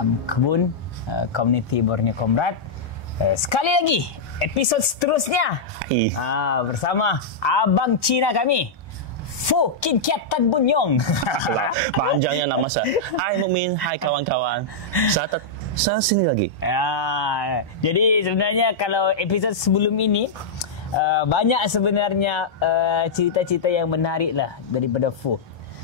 dalam kebun komuniti Borneo Comrade. Sekali lagi episod seterusnya bersama Abang Cina kami, Fu Kin Kiat Tan Bun Yong. Panjangnya nama saya. Hai Mukmin, hai kawan-kawan. Saya sini lagi. Jadi sebenarnya kalau episod sebelum ini banyak sebenarnya cerita-cerita yang menarik lah daripada Fu.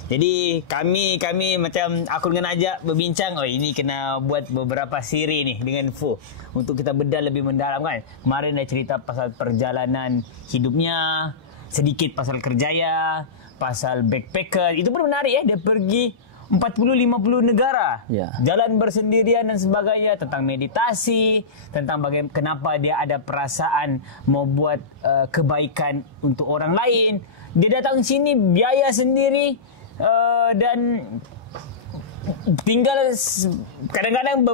Jadi kami macam aku dengan ajak berbincang, ini kena buat beberapa siri ni dengan Fu untuk kita bedah lebih mendalam kan. Kemarin dah cerita pasal perjalanan hidupnya, sedikit pasal kerjaya, pasal backpacker. Itu pun menarik Dia pergi 40-50 negara, jalan bersendirian dan sebagainya, tentang meditasi, tentang kenapa dia ada perasaan mau buat kebaikan untuk orang lain. Dia datang sini biaya sendiri, dan tinggal kadang-kadang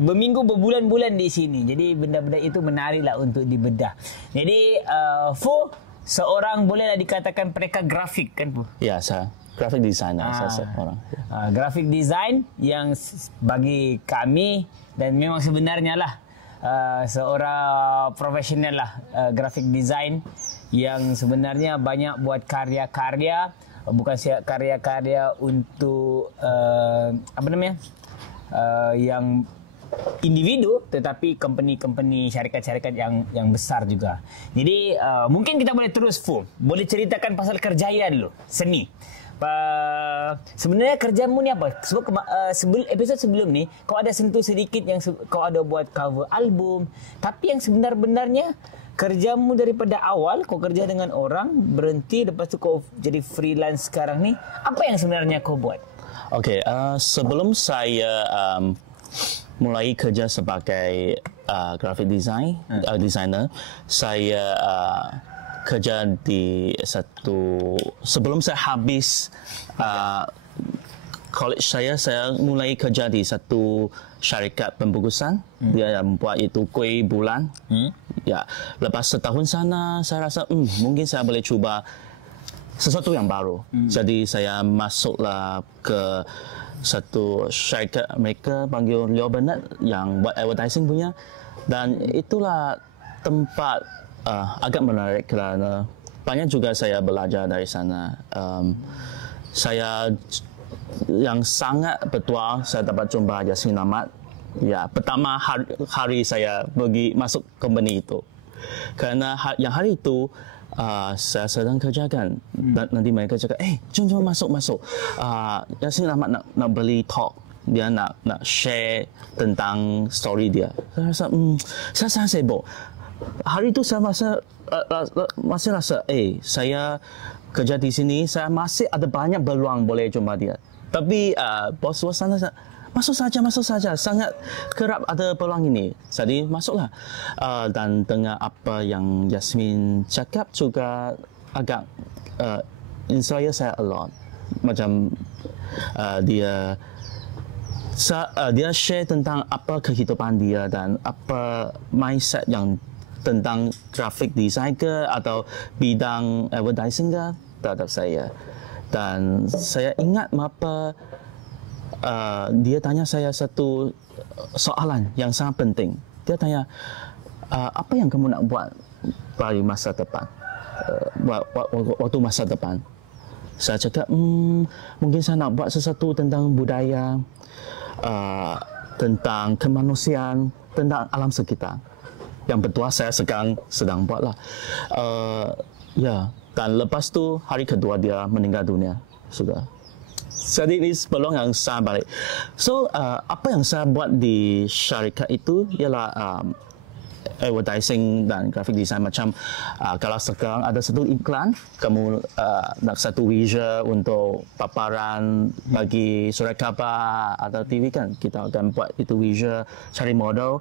berminggu, berbulan-bulan di sini. Jadi benda-benda itu menariklah untuk dibedah. Jadi Fu seorang bolehlah dikatakan mereka grafik kan Fu? Ya, saya graphic designer, saya seorang. Graphic design yang bagi kami, dan memang sebenarnya lah seorang profesional lah, graphic design yang sebenarnya banyak buat karya-karya, bukan karya-karya untuk yang individu, tetapi company-company, syarikat-syarikat yang besar juga. Jadi mungkin kita boleh terus Fu, boleh ceritakan pasal kerjaya dulu, seni. Sebenarnya kerjamu ni apa? Sebab episod sebelum ni kau ada sentuh sedikit yang kau ada buat cover album, tapi yang sebenar-benarnya kerjamu daripada awal kau kerja dengan orang, berhenti, lepas tu kau jadi freelance sekarang ni, apa yang sebenarnya kau buat? Okey, sebelum saya mulai kerja sebagai graphic designer, saya kerja di sebelum saya habis college saya mulai kerja di satu syarikat pembungkusan. Dia membuat itu kuih bulan. Ya, lepas setahun sana saya rasa mungkin saya boleh cuba sesuatu yang baru. Jadi saya masuklah ke satu syarikat mereka panggil Leo Bernard yang buat advertising punya, dan itulah tempat agak menarik kerana banyak juga saya belajar dari sana. Saya yang sangat bertuah saya dapat jumpa Yasmin Ahmad. Ya, pertama hari saya pergi masuk company itu, kerana yang hari itu saya sedang kerjakan, dan nanti mereka cakap, jom masuk. Yasmin Ahmad nak beli talk, dia nak share tentang story dia. Saya rasa saya sibuk. Hari itu saya masih rasa saya kerja di sini, saya masih ada banyak peluang boleh jumpa dia. Tapi bos sana masuk saja, sangat kerap ada peluang ini. Jadi masuklah, dan dengar apa yang Yasmin cakap juga agak inspire saya a lot. Macam dia share tentang apa kehidupan dia dan apa mindset yang tentang graphic design ke atau bidang advertising ke terhadap saya. Dan saya ingat dia tanya saya satu soalan yang sangat penting. Dia tanya, apa yang kamu nak buat pada masa depan, waktu masa depan? Saya cakap, mungkin saya nak buat sesuatu tentang budaya, tentang kemanusiaan, tentang alam sekitar. Yang betul saya sedang buatlah. Dan lepas tu hari kedua dia meninggal dunia sudah. Jadi ini peluang yang sangat baik. So apa yang saya buat di syarikat itu ialah advertising dan graphic design. Macam kalau sekarang ada satu iklan, kamu nak satu visual untuk paparan bagi surat khabar atau TV kan, kita akan buat itu visual, cari model,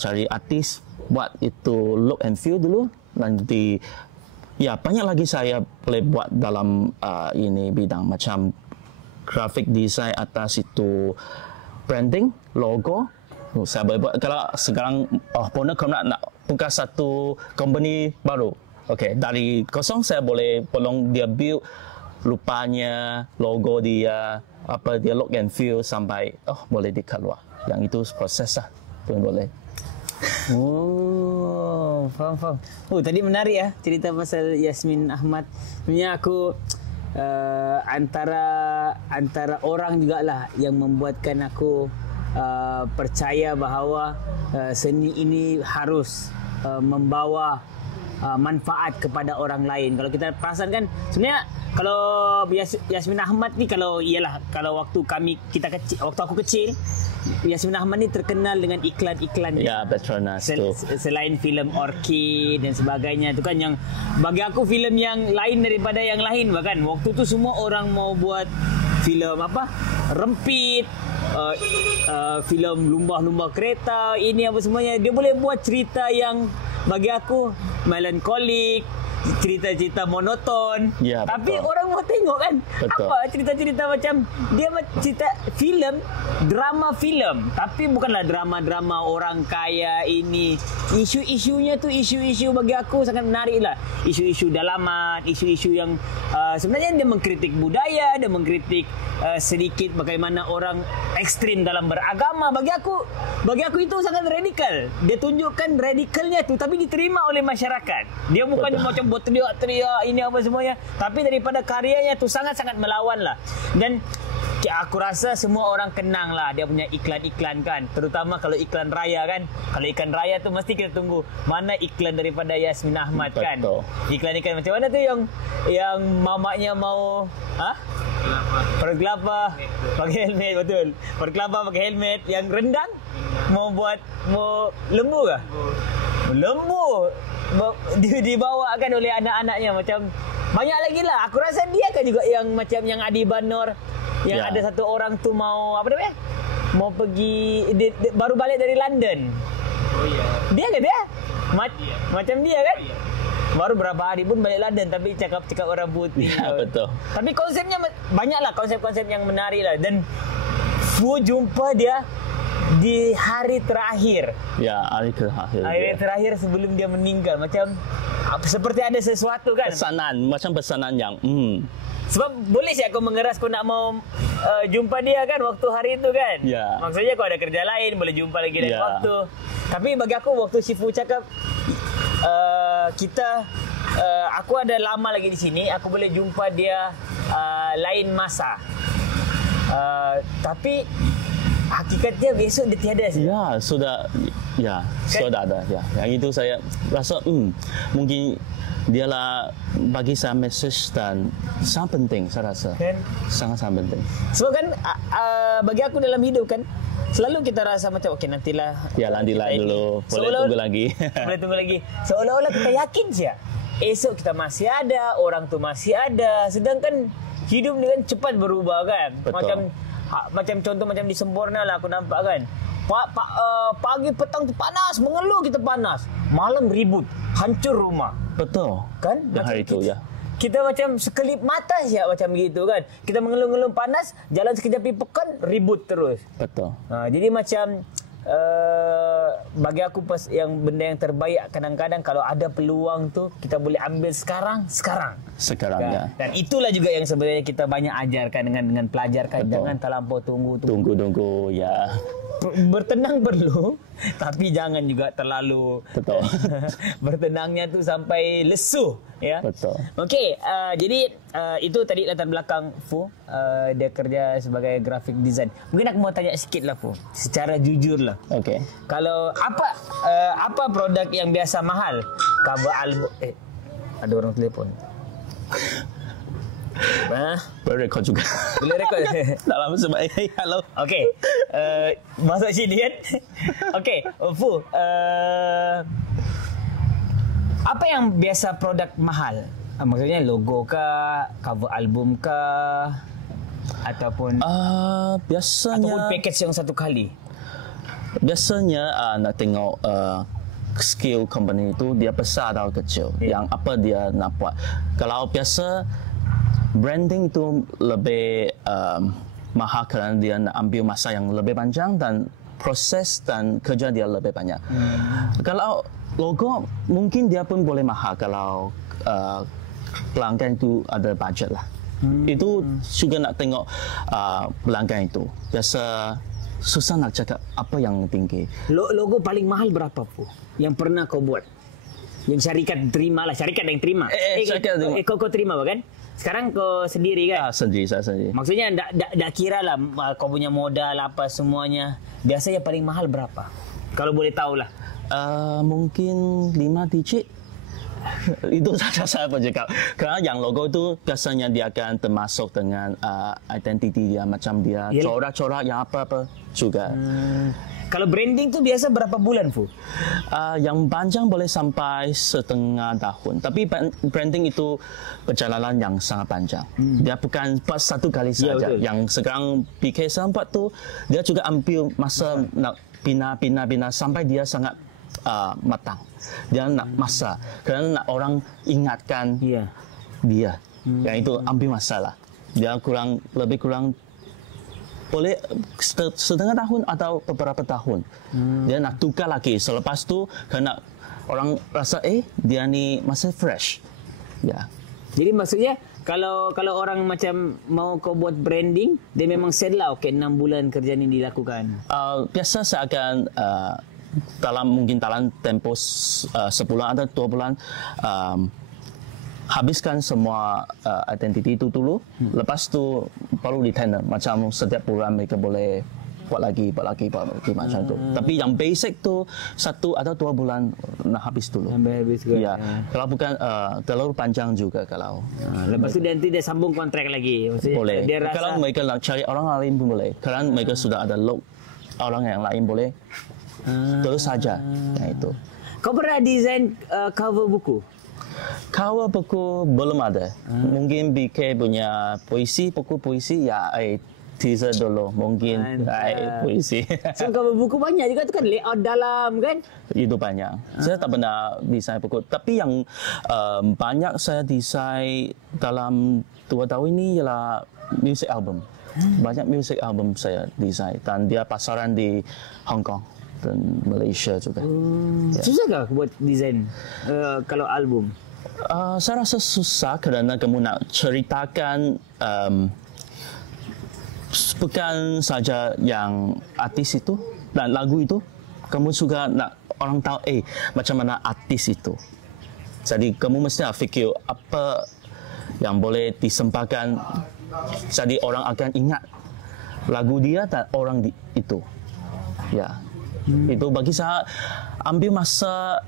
cari artis, buat itu look and feel dulu. Nanti banyak lagi saya boleh buat dalam ini bidang, macam graphic design atas itu branding, logo. Saya boleh buat. Kalau sekarang Borneo Comrade nak buka satu company baru, dari kosong saya boleh tolong dia build rupanya, logo dia, apa dia look and feel sampai boleh dikeluar. yang itu proses lah pun boleh. Oh, faham. Oh, tadi menarik ya cerita pasal Yasmin Ahmad. Sebenarnya aku antara orang jugalah yang membuatkan aku percaya bahawa seni ini harus membawa manfaat kepada orang lain. Kalau kita perasan kan sebenarnya kalau Yasmin Ahmad ni kalau waktu aku kecil, Yasmin Ahmad ni terkenal dengan iklan-iklan Ya, Petronas tu. Selain filem Orchid dan sebagainya tu kan, yang bagi aku filem yang lain daripada yang lain. Bahkan waktu tu semua orang mau buat filem Rempit, filem lumba-lumba kereta, ini apa semuanya. Dia boleh buat cerita yang bagi aku melankolik, cerita-cerita monoton. Ya, tapi betul. orang mau tengok kan. Betul. Apa cerita-cerita macam dia cerita filem, drama filem, tapi bukanlah drama-drama orang kaya ini. Isu-isunya tu isu-isu bagi aku sangat menarik lah. Isu-isu dalaman, isu-isu yang sebenarnya dia mengkritik budaya, dia mengkritik sedikit bagaimana orang ekstrim dalam beragama. Bagi aku itu sangat radikal. Dia tunjukkan radikalnya tu tapi diterima oleh masyarakat. Dia bukan macam buat teriak-teriak ini apa semuanya, tapi daripada karyanya tu sangat-sangat melawan lah. Dan aku rasa semua orang kenang lah dia punya iklan-iklan kan, terutama kalau iklan raya kan. Kalau iklan raya tu mesti kita tunggu mana iklan daripada Yasmin Ahmad kan. Iklan-iklan macam mana tu yang mamaknya mau perut kelapa pakai helmet, betul. Perut kelapa pakai helmet, yang rendang mau lembu kah? Lembu dibawakan oleh anak-anaknya. Macam banyak lagi lah. Aku rasa dia kan juga yang macam yang Adi Banor, yang ada satu orang tu mau mau pergi baru balik dari London. Oh ya. Dia ke dia? Macam dia kan? Baru berapa hari pun balik London tapi cakap orang putih. Ya, betul. Tapi konsepnya banyaklah konsep-konsep yang menarik lah. Dan Fu jumpa dia di hari terakhir. Ya, hari terakhir. Hari terakhir sebelum dia meninggal. Macam seperti ada sesuatu kan. Pesanan yang Sebab boleh sih aku mengeras kau nak mau jumpa dia kan waktu hari itu kan. Ya. Maksudnya kau ada kerja lain boleh jumpa lagi lain waktu. Tapi bagi aku waktu si Fu cakap aku ada lama lagi di sini, aku boleh jumpa dia lain masa. Tapi hakikatnya besok dia tiada. Ya, sudah ada. Ya. Yang itu saya rasa mungkin dialah bagi saya message dan sangat penting saya rasa. Kan? Sangat penting. Sebab kan bagi aku dalam hidup kan selalu kita rasa macam okey nantilah. Ya, nantilah dulu. Boleh tunggu lagi. Boleh tunggu lagi. Seolah-olah kita yakin saja esok kita masih ada, orang tu masih ada. Sedangkan hidup ni kan cepat berubah kan. Betul. Macam contoh macam di Semborna lah aku nampak kan. Pagi petang tu panas, mengeluh kita panas. Malam ribut, hancur rumah. Betul. Kan? Hari itu ya. Kita macam sekelip mata saja macam gitu kan. Kita mengeluh-ngeluh panas, jalan sekejap pekan ribut terus. Betul. Jadi macam bagi aku yang benda yang terbaik kadang-kadang kalau ada peluang tu kita boleh ambil sekarang kan? Ya. Dan itulah juga yang sebenarnya kita banyak ajarkan dengan pelajarkan. Jangan terlampau tunggu ya. Bertenang perlu tapi jangan juga terlalu betul. bertenangnya tu sampai lesu ya. Betul. Okey, jadi itu tadi latar belakang Fu. Dia kerja sebagai graphic design. Mungkin aku mau tanya sikit lah Fu, secara jujur lah. Okey. Kalau apa produk yang biasa mahal? Cover album ada orang telefon. Boleh rekod juga. Boleh rekod. Dalam sebab halo. Okey. Masuk sini kan. Okey, Fu. Apa yang biasa produk mahal? Maksudnya logo kah, cover album kah, ataupun biasanya ataupun package yang satu kali? Biasanya nak tengok skill company itu dia besar atau kecil. Yang apa dia nak buat. Kalau biasa branding itu lebih mahal kerana dia nak ambil masa yang lebih panjang dan proses dan kerja dia lebih banyak. Kalau logo mungkin dia pun boleh mahal kalau pelanggan itu ada budget lah. Itu juga nak tengok pelanggan itu. Biasa susah nak cakap apa yang tinggi. Logo paling mahal berapa Fu? Yang pernah kau buat? Yang syarikat terima lah, syarikat yang terima. Kau terima kan? Sekarang kau sendiri kan? Sendiri, saya sendiri. Maksudnya tak kira lah kau punya modal apa semuanya. Biasanya paling mahal berapa? Kalau boleh tahu lah. Mungkin 5 digit. Itu saja saya bercakap. Kerana yang logo itu biasanya dia akan termasuk dengan identiti dia, macam dia corak-corak yang apa-apa juga. Kalau branding tu biasa berapa bulan Fu? Yang panjang boleh sampai setengah tahun. Tapi branding itu perjalanan yang sangat panjang. Dia bukan buat satu kali saja. Yang sekarang BK buat tu, dia juga ambil masa nak bina sampai dia sangat matang. Dia nak masa. Kerana nak orang ingatkan dia. Yang itu ambil masa lah. Dia lebih kurang boleh setengah tahun atau beberapa tahun. Dia nak tukar lagi. Selepas tu kerana orang rasa dia ni masih fresh. Ya. Jadi maksudnya kalau orang macam mau kau buat branding, dia memang set lah 6 bulan kerja ni dilakukan. Biasa saya akan mungkin dalam tempoh sebulan atau 2 bulan habiskan semua identiti itu dulu. Lepas tu baru di-tender. Macam setiap bulan mereka boleh buat lagi macam tu. Tapi yang basic tu 1 atau 2 bulan nak habis dulu. Sampai habis juga. Ya. Kalau bukan terlalu panjang juga kalau. Lepas tu nanti dia sambung kontrak lagi. Maksudnya boleh. Dia rasa kalau mereka nak cari orang lain pun boleh. Kerana mereka sudah ada log orang yang lain boleh. Terus saja. Yang itu. Kau pernah design cover buku? Cover buku belum ada. Mungkin BK punya buku puisi teaser dulu mungkin puisi. So cover buku banyak juga tu kan, layout dalam kan? Itu banyak. Saya tak pernah desain buku. Tapi yang banyak saya desain dalam 2 tahun ini ialah music album. Banyak music album saya desain dan dia pasaran di Hong Kong dan Malaysia juga. Susah kah buat desain kalau album? Saya rasa susah kerana kamu nak ceritakan bukan saja yang artis itu dan lagu itu, kamu juga nak orang tahu macam mana artis itu. Jadi kamu mesti fikir apa yang boleh disempahkan, jadi orang akan ingat lagu dia dan orang itu. Ya, itu bagi saya ambil masa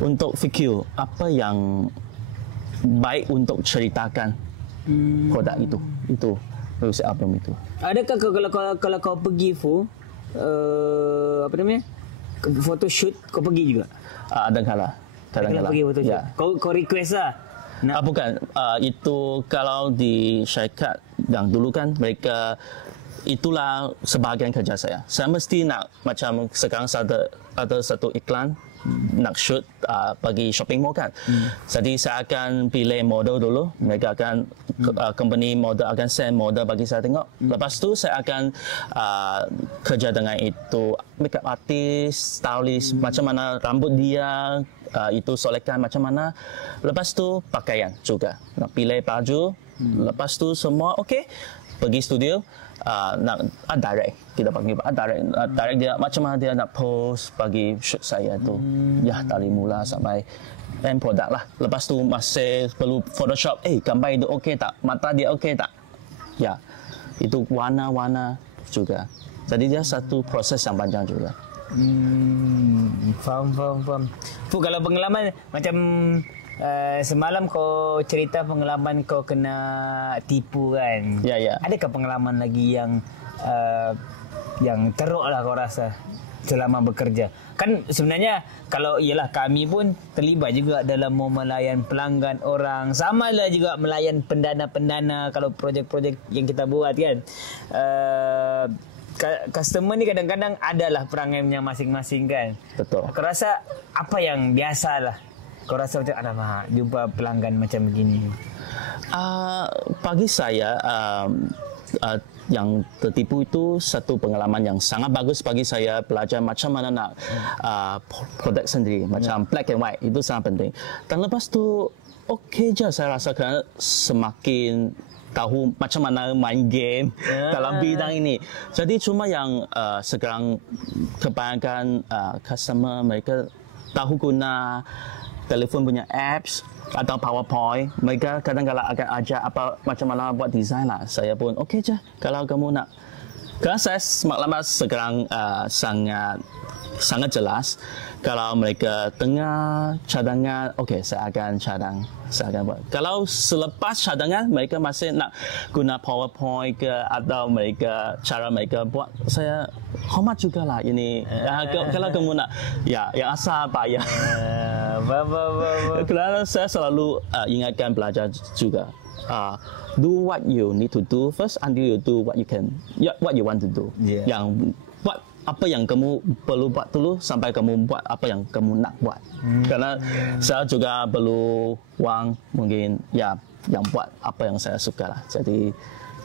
untuk fikir apa yang baik untuk ceritakan produk itu music album itu. Adakah kalau kau pergi apa namanya, photoshoot, kau pergi juga? Ada kadang-kadang pergi photoshoot. Ya. Kau request lah? Bukan, itu kalau di syarikat yang dulu kan mereka itulah sebahagian kerja saya. Saya mesti nak macam sekarang saya ada satu iklan nak shoot bagi shopping mall kan. Jadi saya akan pilih model dulu. Mereka akan company model akan send model bagi saya tengok. Lepas tu saya akan kerja dengan itu makeup artist, stylist, macam mana rambut dia, itu solekan macam mana. Lepas tu pakaian juga. Nak pilih baju. Lepas tu semua okey. Pergi studio. Nak direct, kita panggil direct dia macam mana dia nak post bagi shoot saya tu. Ya, dari mula sampai end product lah. Lepas tu masih perlu Photoshop, gambar itu okey tak, mata dia okey tak. Ya, itu warna-warna juga. Jadi dia satu proses yang panjang juga. Faham. Kalau pengalaman macam semalam kau cerita pengalaman kau kena tipu kan? Ya. Adakah pengalaman lagi yang teruk lah kau rasa selama bekerja? Kan sebenarnya kalau ialah kami pun terlibat juga dalam mau melayan pelanggan orang. Sama lah juga melayan pendana-pendana kalau projek-projek yang kita buat kan. Customer ni kadang-kadang adalah perangainya masing-masing kan? Betul. Aku rasa apa yang biasa lah. Kau rasa macam alamak jumpa pelanggan macam begini? Bagi saya yang tertipu itu satu pengalaman yang sangat bagus bagi saya, belajar macam mana nak produk sendiri, macam black and white itu sangat penting. Dan lepas tu okey je saya rasa kerana semakin tahu macam mana main game dalam bidang ini. Jadi cuma yang sekarang kebanyakan customer mereka tahu guna telefon punya apps atau PowerPoint. Mereka kadang-kadang akan ajar apa macam mana buat design lah. Saya pun okey je kalau kamu nak. Kerana saya semalam sekarang sangat jelas kalau mereka tengah cadangan, okey saya akan cadang, saya akan buat. Kalau selepas cadangan mereka masih nak guna PowerPoint ke atau cara mereka buat, saya hormat jugalah ini. Kalau kamu nak yang asal payah. Kerana saya selalu ingatkan pelajar juga. Do what you need to do first until you do what you want to do. Yang buat apa yang kamu perlu buat dulu sampai kamu buat apa yang kamu nak buat. Karena saya juga perlu wang mungkin yang buat apa yang saya suka lah. Jadi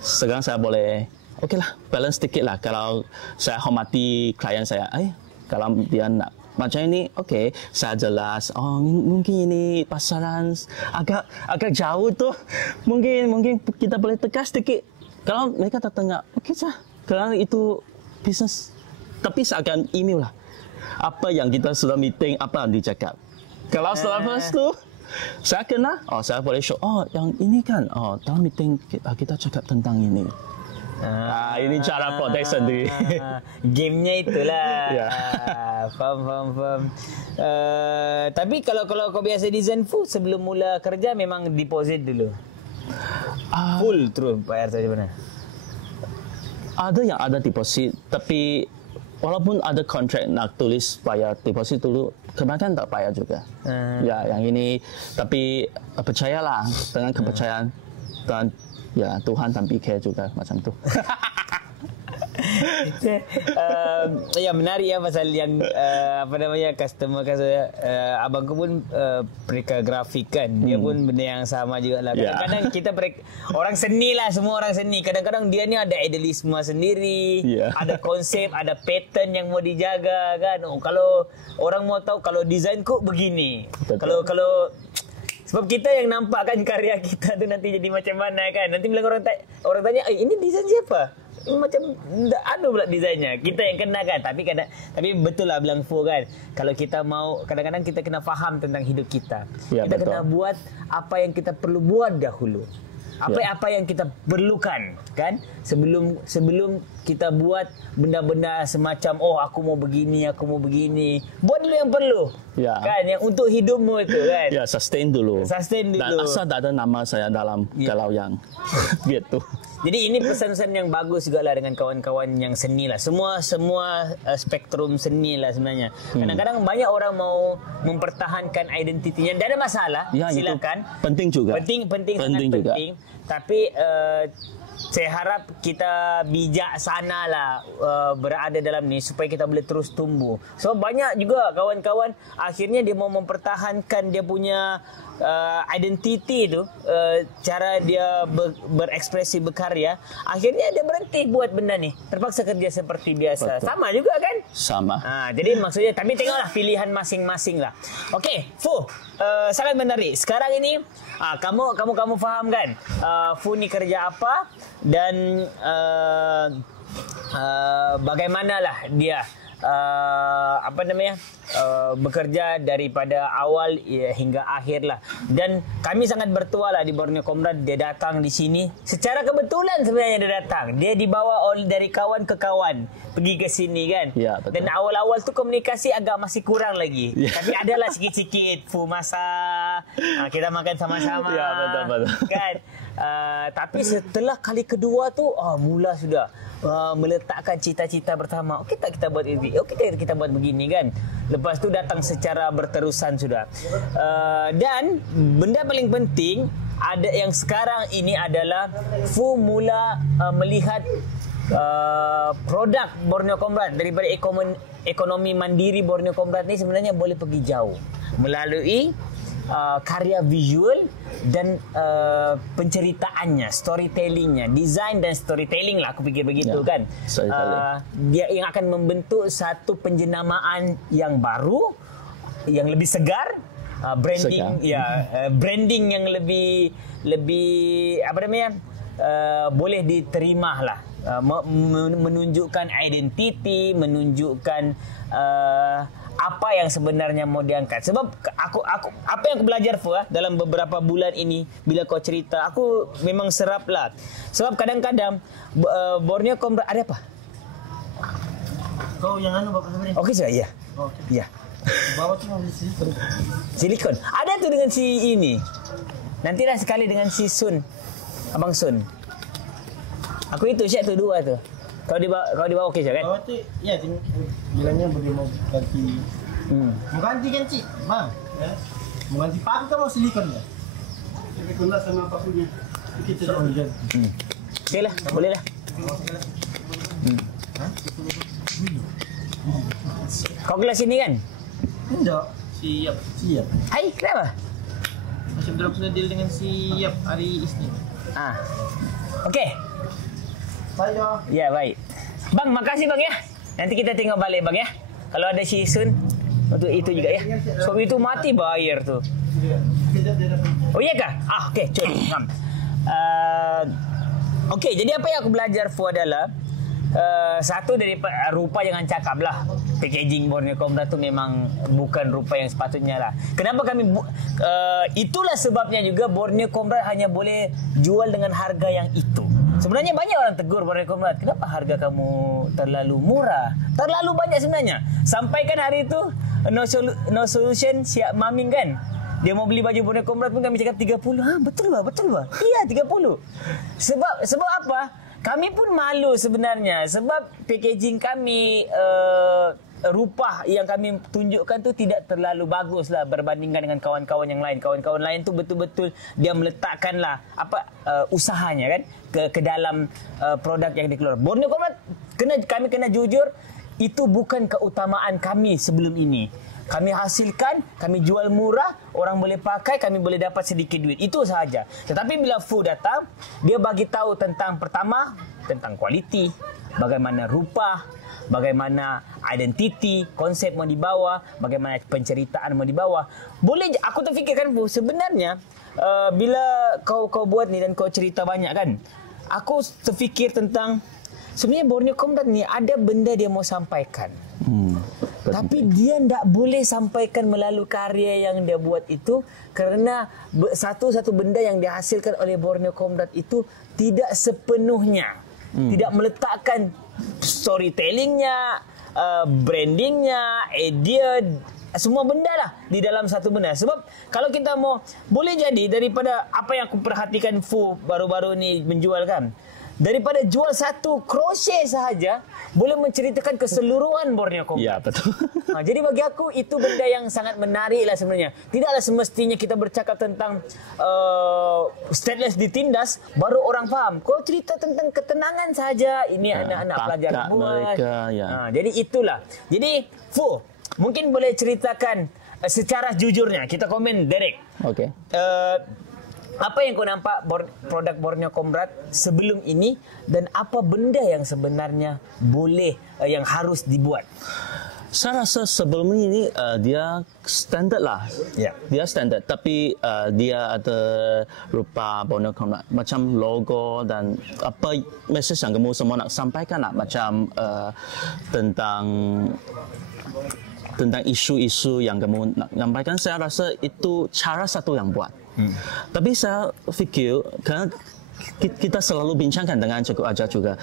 sekarang saya boleh okeylah balance sedikit lah. Kalau saya hormati klien saya, kalau dia nak macam ini, okey, saya jelas. Mungkin ini pasaran agak jauh tu. Mungkin kita boleh tegas sedikit. Kalau mereka tak tengok, okey sah. Kerana itu bisnes. Tapi saya akan email lah. Apa yang kita sudah meeting, apa yang dicakap. Kalau selepas tu, saya kena, saya boleh show. Yang ini kan, dalam meeting kita cakap tentang ini. Ini cara protect sendiri. Gamenya itulah. Faham. Tapi kalau kau biasa design full sebelum mula kerja memang deposit dulu. Full terus bayar saja mana? Ada yang ada deposit, tapi walaupun ada kontrak nak tulis bayar deposit dulu, kebanyakan tak bayar juga. Ya, yang ini tapi percayalah dengan kepercayaan dan ya Tuhan dan PK juga macam tu. Ya menarik ya pasal yang customer abangku pun mereka grafik kan, dia pun benda yang sama juga lah. Kadang-kadang kita orang seni lah, semua orang seni. Kadang-kadang dia ni ada idealisme sendiri, ada konsep, ada pattern yang mau dijaga kan. Kalau orang mau tahu kalau desainku begini, kalau sebab kita yang nampakkan karya kita tu nanti jadi macam mana kan. Nanti bila orang tanya, ini desain siapa? Macam ada pula desainnya. Kita yang kena kan. Tapi betul lah bilang Fu kan. Kalau kita mau, kadang-kadang kita kena faham tentang hidup kita. Kita betul. Kena buat apa yang kita perlu buat dahulu. Apa yang kita perlukan kan sebelum kita buat benda-benda semacam aku mau begini, buat dulu yang perlu kan, yang untuk hidupmu itu kan. Sustain dulu. Dan asal tak ada nama saya dalam kalau yang gitu. Jadi ini pesan-pesan yang bagus juga lah dengan kawan-kawan yang seni lah. Semua spektrum seni lah sebenarnya. Kadang-kadang banyak orang mau mempertahankan identitinya. Tak ada masalah. Silakan. Penting juga. Penting sangat juga. penting. Tapi saya harap kita bijaksana lah berada dalam ni supaya kita boleh terus tumbuh. So banyak juga kawan-kawan akhirnya dia mau mempertahankan dia punya identiti tu, cara dia berekspresi, berkarya. Akhirnya dia berhenti buat benda ni, terpaksa kerja seperti biasa. Betul. Sama juga kan? Sama. Jadi maksudnya, tapi tengoklah pilihan masing-masing lah. Okey, Fu, sangat menarik. Sekarang ini kamu faham kan Fu ni kerja apa dan bagaimanalah dia bekerja daripada awal hingga akhir lah. Dan kami sangat bertuah lah di Borneo Comrade. Dia datang di sini secara kebetulan sebenarnya dia datang. Dia dibawa dari kawan ke kawan pergi ke sini kan. Dan awal-awal tu komunikasi agak masih kurang lagi. Tapi adalah sikit-sikit Fu masak, kita makan sama-sama. Betul. Kan? Tapi setelah kali kedua tu mula sudah meletakkan cita-cita pertama. Okey tak kita buat ini? Okey tak kita buat begini kan? Lepas tu datang secara berterusan sudah. Dan benda paling penting ada yang sekarang ini adalah Fu mula melihat produk Borneo Comrade daripada ekonomi mandiri Borneo Comrade ni sebenarnya boleh pergi jauh melalui karya visual dan penceritaannya, storytellingnya, design dan storytelling lah aku fikir begitu kan. Dia yang akan membentuk satu penjenamaan yang baru, yang lebih segar, branding branding yang lebih boleh diterima lah, menunjukkan identiti, menunjukkan apa yang sebenarnya mau diangkat. Sebab aku apa yang aku belajar dalam beberapa bulan ini, bila kau cerita, aku memang serap lah. Sebab kadang-kadang Borneo Comrade ada apa? Kau yang anu Bapak Sabri. Okey sudah, ya. Okey. Ya. Bawa tu mau silikon. Silikon. Ada tu dengan si ini. Nantilah sekali dengan si Sun. Abang Sun. Aku itu Syed tu dua tu. Kau dibawa okey Syed kan? Bawa tu ya bilangnya boleh mau ganti. Mau ganti kan Cik? Bang. Ya. Mau ganti paku kan mau silikon ya? Silikon lah sama pakunya. Kita dah ganti. Okey lah, boleh lah. Kau kelas sini kan? Tidak. Siap. Hai, kenapa? Masih belum sudah deal dengan siap hari Isnin. Okey. Saya. Ya, baik. Bang, makasih bang ya. Nanti kita tengok balik bang ya. Kalau ada si Sun untuk itu juga ya. Sebab itu mati bayar tu. Oh iya kah? Okey, curi. Okey, jadi apa yang aku belajar adalah satu dari rupa jangan cakap lah. Packaging Borneo Comrade tu memang bukan rupa yang sepatutnya lah. Kenapa kami itulah sebabnya juga Borneo Comrade hanya boleh jual dengan harga yang itu. Sebenarnya banyak orang tegur Borneo Comrade, kenapa harga kamu terlalu murah? Terlalu banyak sebenarnya. Sampai kan hari itu no solution siap maming kan. Dia mau beli baju Borneo Comrade pun kami cakap 30. Betul bah. Iya 30. Sebab apa? Kami pun malu sebenarnya sebab packaging kami rupa yang kami tunjukkan tu tidak terlalu bagus lah berbandingkan dengan kawan-kawan yang lain. Kawan-kawan lain tu betul-betul dia meletakkanlah usahanya kan ke dalam produk yang dikeluar. Borneo Comrade kami kena jujur, itu bukan keutamaan kami sebelum ini. Kami hasilkan, kami jual murah, orang boleh pakai, kami boleh dapat sedikit duit. Itu sahaja. Tetapi bila Fu datang, dia bagi tahu tentang pertama, tentang kualiti, bagaimana rupa, bagaimana identiti, konsep mau dibawa, bagaimana penceritaan mau dibawa. Boleh, aku terfikirkan Fu, sebenarnya bila kau buat ni dan kau cerita banyak kan, aku terfikir tentang sebenarnya Borneo Comrade ni ada benda dia mau sampaikan. Tapi dia tidak boleh sampaikan melalui karya yang dia buat itu kerana satu-satu benda yang dihasilkan oleh Borneo Comrade itu tidak sepenuhnya, tidak meletakkan storytellingnya, brandingnya, idea, semua benda lah di dalam satu benda. Sebab kalau kita mau, boleh jadi daripada apa yang aku perhatikan Fu baru-baru ni menjual kan, daripada jual satu crochet sahaja boleh menceritakan keseluruhan Borneo Comrade. Ya, betul. Jadi bagi aku itu benda yang sangat menarik lah sebenarnya. Tidaklah semestinya kita bercakap tentang stateless ditindas baru orang faham. Kau cerita tentang ketenangan sahaja, ini anak-anak pelajar buat. Mereka, ya. Jadi itulah. Jadi Fu, mungkin boleh ceritakan secara jujurnya. Kita komen direct. Okey. Apa yang kau nampak produk Borneo Comrade sebelum ini dan apa benda yang sebenarnya boleh yang harus dibuat? Saya rasa sebelum ini dia standard lah. Ya. Dia standard, tapi dia ada rupa Borneo Comrade, macam logo dan apa message yang kamu semua nak sampaikan lah, macam tentang isu-isu yang kamu nak sampaikan. Saya rasa itu cara satu yang buat. Tapi saya fikir kerana kita selalu bincangkan dengan Cikgu Ajar juga,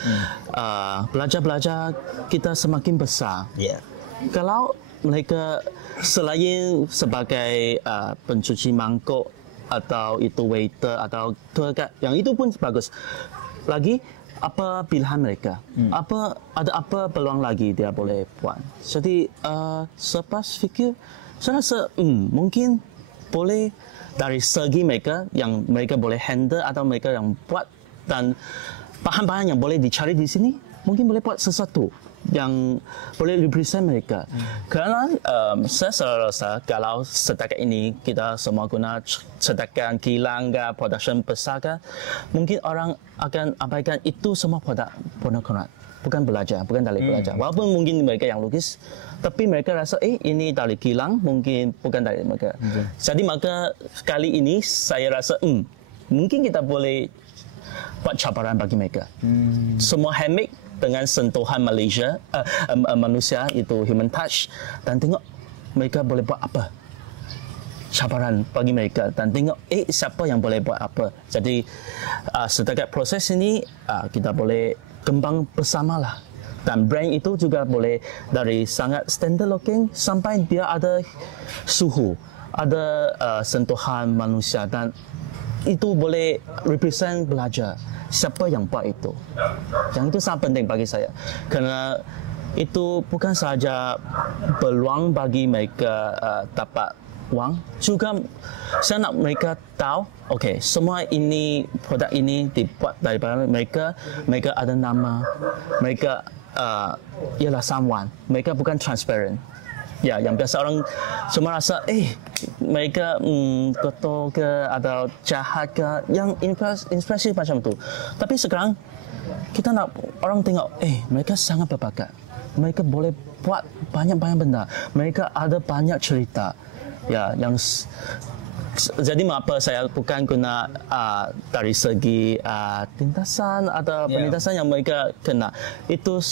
belajar-belajar kita semakin besar. Yeah. Kalau mereka selain sebagai pencuci mangkuk atau itu waiter atau tour guide, yang itu pun bagus. Lagi apa pilihan mereka? Ada apa peluang lagi dia boleh buat? Jadi selepas fikir, saya rasa mungkin boleh dari segi mereka yang mereka boleh handle atau mereka yang buat dan bahan-bahan yang boleh dicari di sini, mungkin boleh buat sesuatu yang boleh represent mereka. Kerana saya selalu rasa kalau setakat ini kita semua guna cetakan kilang ke production besar ke, mungkin orang akan abaikan itu semua produk Borneo Comrade. Bukan dari belajar. Walaupun mungkin mereka yang lukis, tapi mereka rasa ini dari kilang, mungkin bukan dari mereka. Jadi maka kali ini saya rasa mungkin kita boleh buat cabaran bagi mereka. Semua handmade dengan sentuhan Malaysia, manusia itu human touch, dan tengok mereka boleh buat apa. Cabaran bagi mereka dan tengok siapa yang boleh buat apa. Jadi setakat proses ini kita boleh kembang bersamalah. Dan brand itu juga boleh dari sangat standard looking sampai dia ada suhu, ada sentuhan manusia, dan itu boleh represent belajar siapa yang buat itu. Yang itu sangat penting bagi saya kerana itu bukan sahaja peluang bagi mereka dapat wang, juga saya nak mereka tahu, okey, semua ini produk ini dibuat daripada mereka ada nama, mereka ialah someone, mereka bukan transparent. Ya, yang biasa orang cuma rasa mereka kotor ke atau jahat ke, yang inspirasi macam tu. Tapi sekarang kita nak orang tengok, mereka sangat berbakat, mereka boleh buat banyak-banyak benda, mereka ada banyak cerita. Ya, yang jadi mengapa saya bukan guna dari segi tindasan atau penindasan yang mereka kena. Itu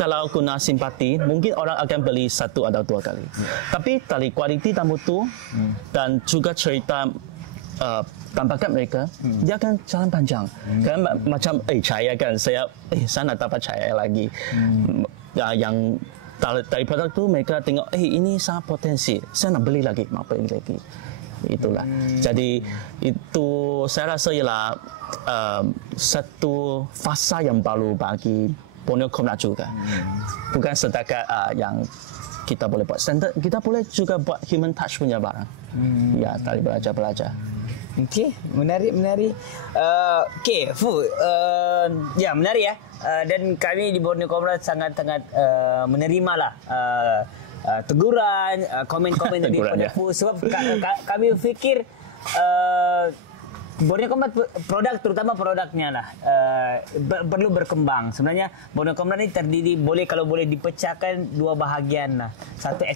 kalau guna simpati, mungkin orang akan beli 1 atau 2 kali. Tapi dari kualiti dan mutu dan juga cerita dan bakat mereka, dia akan jalan panjang. Kan macam cahaya kan, saya nak dapat cahaya lagi. Yang dari produk tu mereka tengok ini sangat potensi, saya nak beli lagi, mau beli lagi. Itulah. Jadi itu saya rasa ialah satu fasa yang baru bagi Borneo Comrade juga. Bukan setakat yang kita boleh buat standard, kita boleh juga buat human touch punya barang. Ya, dari belajar. Okey, menarik. Okey, Fu, ya menarik ya. Dan kami di Borneo Comrade sangat-sangat menerimalah teguran, komen-komen daripada Fu, sebab kami fikir Borneo Comrade produk, terutama produknya lah perlu berkembang. Sebenarnya Borneo Comrade ini terdiri, kalau boleh dipecahkan 2 bahagian lah. Satu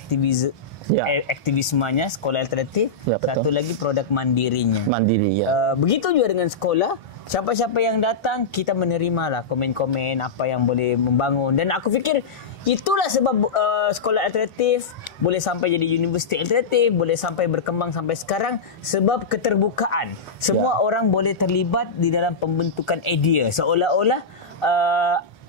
aktivismenya, sekolah alternatif. Satu lagi produk mandirinya. Mandiri, ya. Begitu juga dengan sekolah. Siapa-siapa yang datang, kita menerimalah komen-komen apa yang boleh membangun. Dan aku fikir itulah sebab sekolah alternatif boleh sampai jadi universiti alternatif, boleh sampai berkembang sampai sekarang, sebab keterbukaan. Semua orang boleh terlibat di dalam pembentukan idea. Seolah-olah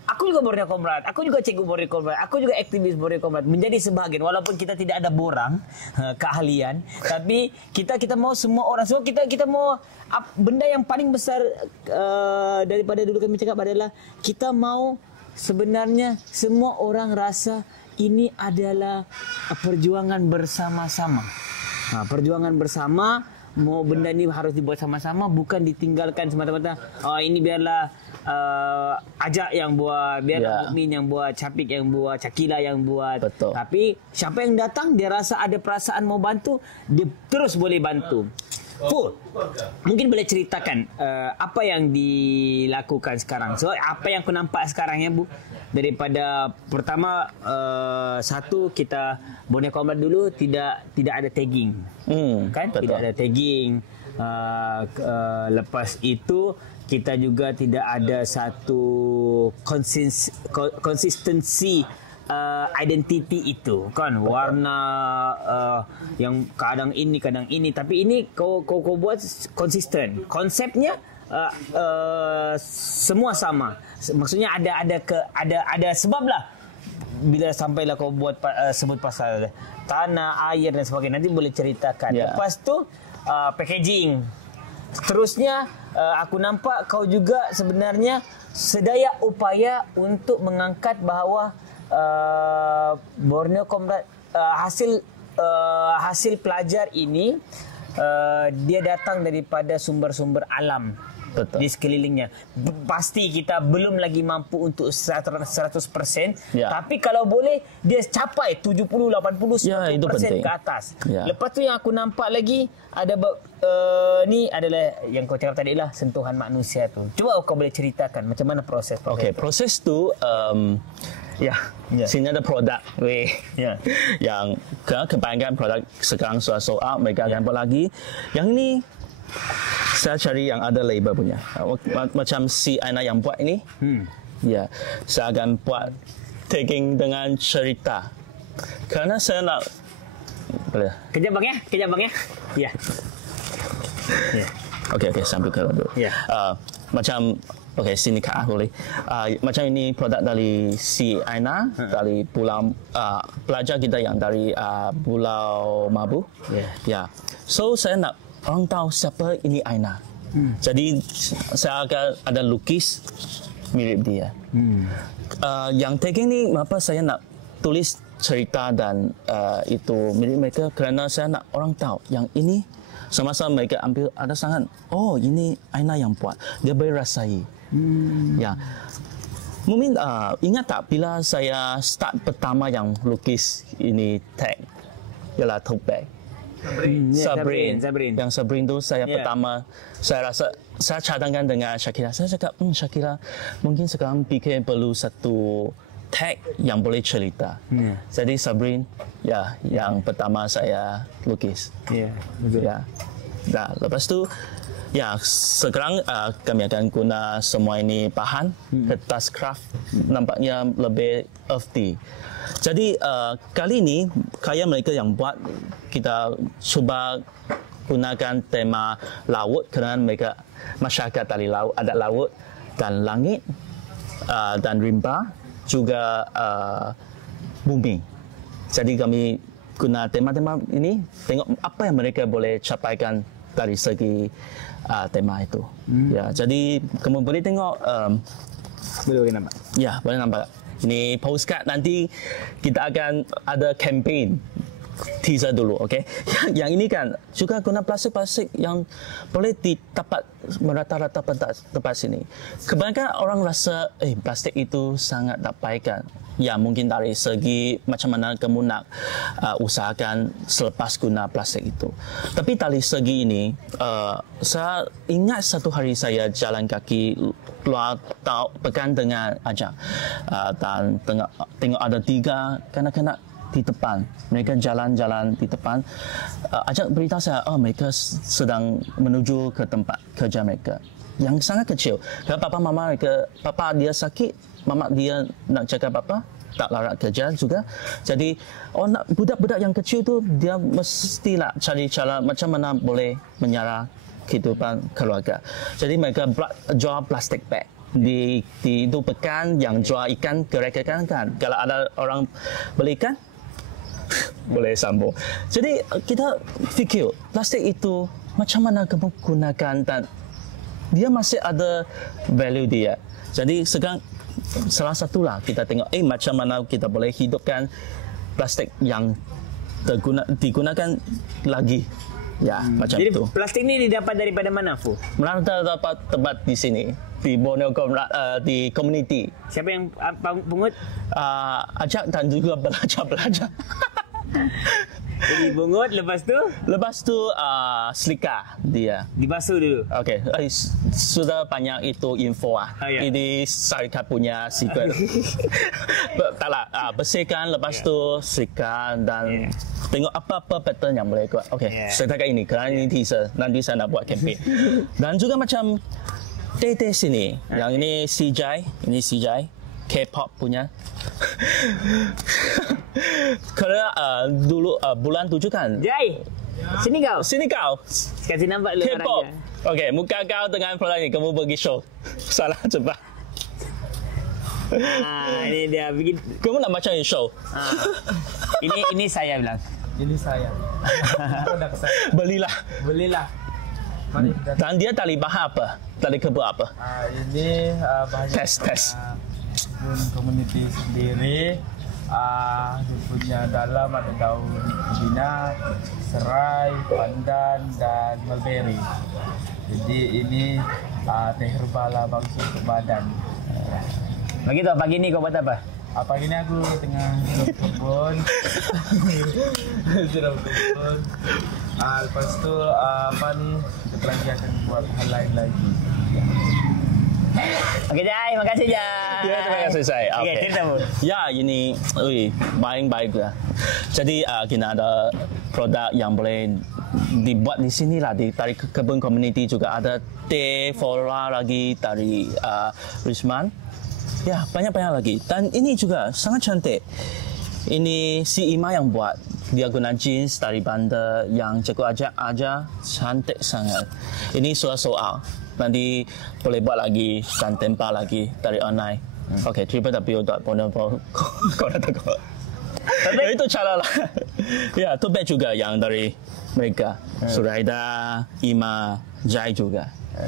aku juga Borneo Comrade, aku juga cikgu Borneo Comrade, aku juga aktivis Borneo Comrade, menjadi sebahagian. Walaupun kita tidak ada borang keahlian, tapi kita mau semua orang, sebab kita mau benda yang paling besar daripada dulu kami cakap adalah kita mau sebenarnya semua orang rasa ini adalah perjuangan bersama-sama. Perjuangan bersama, mau benda ni harus dibuat sama-sama, bukan ditinggalkan semata-mata. Ini biarlah Ajak yang buat, biarlah Mukmin yang buat, Capik yang buat, Cakila yang buat. Betul. Tapi siapa yang datang, dia rasa ada perasaan mau bantu, dia terus boleh bantu. Fu, mungkin boleh ceritakan apa yang dilakukan sekarang. So, apa yang aku nampak sekarang ya, Bu? Daripada pertama satu, kita Borneo Comrade dulu tidak ada tagging. Kan? Betul. Tidak ada tagging. Lepas itu kita juga tidak ada satu konsistensi identity itu, kan, warna yang kadang ini, tapi ini kau buat konsisten. Konsepnya semua sama. Maksudnya ada sebab lah. Bila sampailah kau buat sebut pasal tanah, air dan sebagainya, nanti boleh ceritakan. Lepas tu packaging. Terusnya aku nampak kau juga sebenarnya sedaya upaya untuk mengangkat bahawa Borneo Comrade hasil pelajar ini dia datang daripada sumber-sumber alam. Betul. Di sekelilingnya. Pasti kita belum lagi mampu untuk 100%, tapi kalau boleh dia capai 70, 80, 90% ke atas. Lepas tu yang aku nampak lagi ada ni adalah yang kau cakap tadi lah, sentuhan manusia tu. Cuba kau boleh ceritakan macam mana proses. Okey, proses tu sini ada produk yang kebanyakan produk sekarang sudah sold out, mereka akan buat lagi. Yang ni saya cari yang ada label punya. Macam si Aina yang buat ini. Ya, saya akan buat tagging dengan cerita. Karena saya nak boleh. Kejap bang ya. Ya. Okey, sambil ke dulu. Ya. Macam sini Kak boleh. Macam ini produk dari si Aina dari Pulau pelajar kita yang dari Pulau Mabu. Ya. So saya nak orang tahu siapa ini Aina. Jadi saya akan ada lukis mirip dia. Yang tagging ni kenapa saya nak tulis cerita dan itu mirip mereka kerana saya nak orang tahu yang ini semasa mereka ambil ada sangat ini Aina yang buat, dia boleh rasai. Ya, mungkin ingat tak bila saya start pertama yang lukis ini tag ialah tote bag. Sabrin. Yang Sabrin tu saya pertama, saya rasa saya cadangkan dengan Shakira. Saya cakap, Shakira mungkin sekarang fikir perlu satu tag yang boleh cerita. Jadi Sabrin, yang pertama saya lukis. Ya. Dah, lepas tu, sekarang kami akan guna semua ini bahan kertas craft, nampaknya lebih earthy. Jadi kali ini karya mereka yang buat kita cuba gunakan tema laut kerana mereka masyarakat dari laut, adat laut dan langit dan rimba juga bumi. Jadi kami guna tema-tema ini tengok apa yang mereka boleh capaikan dari segi tema itu. Ya, jadi kamu boleh tengok. Boleh nampak. Ya, boleh nampak. Ini postcard, nanti kita akan ada campaign teaser dulu, okey? Yang ini kan juga guna plastik-plastik yang boleh ditapat merata-rata tempat sini. Kebanyakan orang rasa plastik itu sangat tak baik kan. Ya, mungkin dari segi macam mana kamu nak usahakan selepas guna plastik itu. Tapi dari segi ini, saya ingat satu hari saya jalan kaki keluar pekan dengan Ajak dan tengok ada 3 kanak-kanak di depan. Mereka jalan-jalan di depan. Ajak beritahu saya, mereka sedang menuju ke tempat kerja mereka. Yang sangat kecil. Kalau papa dia sakit, mama dia nak jaga papa, tak larat kerja juga. Jadi budak-budak yang kecil tu dia mestilah cari cara macam mana boleh menyara kehidupan keluarga. Jadi mereka jual plastik bag di itu pekan yang jual ikan gerai-gerai kan. Kalau ada orang beli ikan boleh sambung. Jadi kita fikir plastik itu macam mana kamu gunakan dan dia masih ada value dia. Jadi sekarang salah satulah kita tengok macam mana kita boleh hidupkan plastik yang digunakan lagi. Ya, macam jadi, itu. Jadi plastik ni didapat daripada mana, Fu? Mereka dapat tempat di sini, di Borneo di community. Siapa yang pungut? Ajak dan juga belajar. Jadi bungut, lepas tu selika dia. Dibasuh dulu. Okey, sudah banyak itu info Ini syarikat punya secret. Taklah, bersihkan lepas tu selika dan tengok apa-apa pattern yang boleh buat. Okey, saya cakap ini kerana ini teaser. Nanti saya nak buat campaign. Dan juga macam teh sini. Yang ini CJ, K-pop punya. Kerana dulu bulan 7 kan. Jai, sini kau. Kasih nampak lu K-pop. Okey, muka kau dengan produk ni, kamu pergi show. Salah cepat. Ini dia bikin. Kamu nak macam show. Ini saya bilang. Ini saya. Produk saya. Belilah. Mari. Dan dia tali bahan apa? Tali kebun apa? Ini banyak. Tes. Community sendiri. Dia punya dalam ada daun bina, serai, pandan dan mulberry. Jadi ini teh herbal lah, bagus untuk badan. Begitu, pagi ni kau buat apa? Pagi ni aku tengah kebun. Sedang kebun. Lepas tu kita lagi akan buat hal lain lagi. Okey Jai, makasih Jai. Ya, terima kasih saya. Okey, cerita pun. Ya, ini baik lah. Jadi kita ada produk yang boleh dibuat di sini lah, dari kebun community juga ada teh flora lagi dari Richmond. Ya, banyak-banyak lagi. Dan ini juga sangat cantik. Ini si Ima yang buat. Dia guna jeans dari bandar yang cukup aja cantik sangat. Ini soal-soal. Nanti boleh buat lagi dan tempah lagi dari online. Okey, www.bonobo.com. Ya, itu cara lah. Ya, tote bag juga yang dari mereka. Suraida, Ima, Jai juga.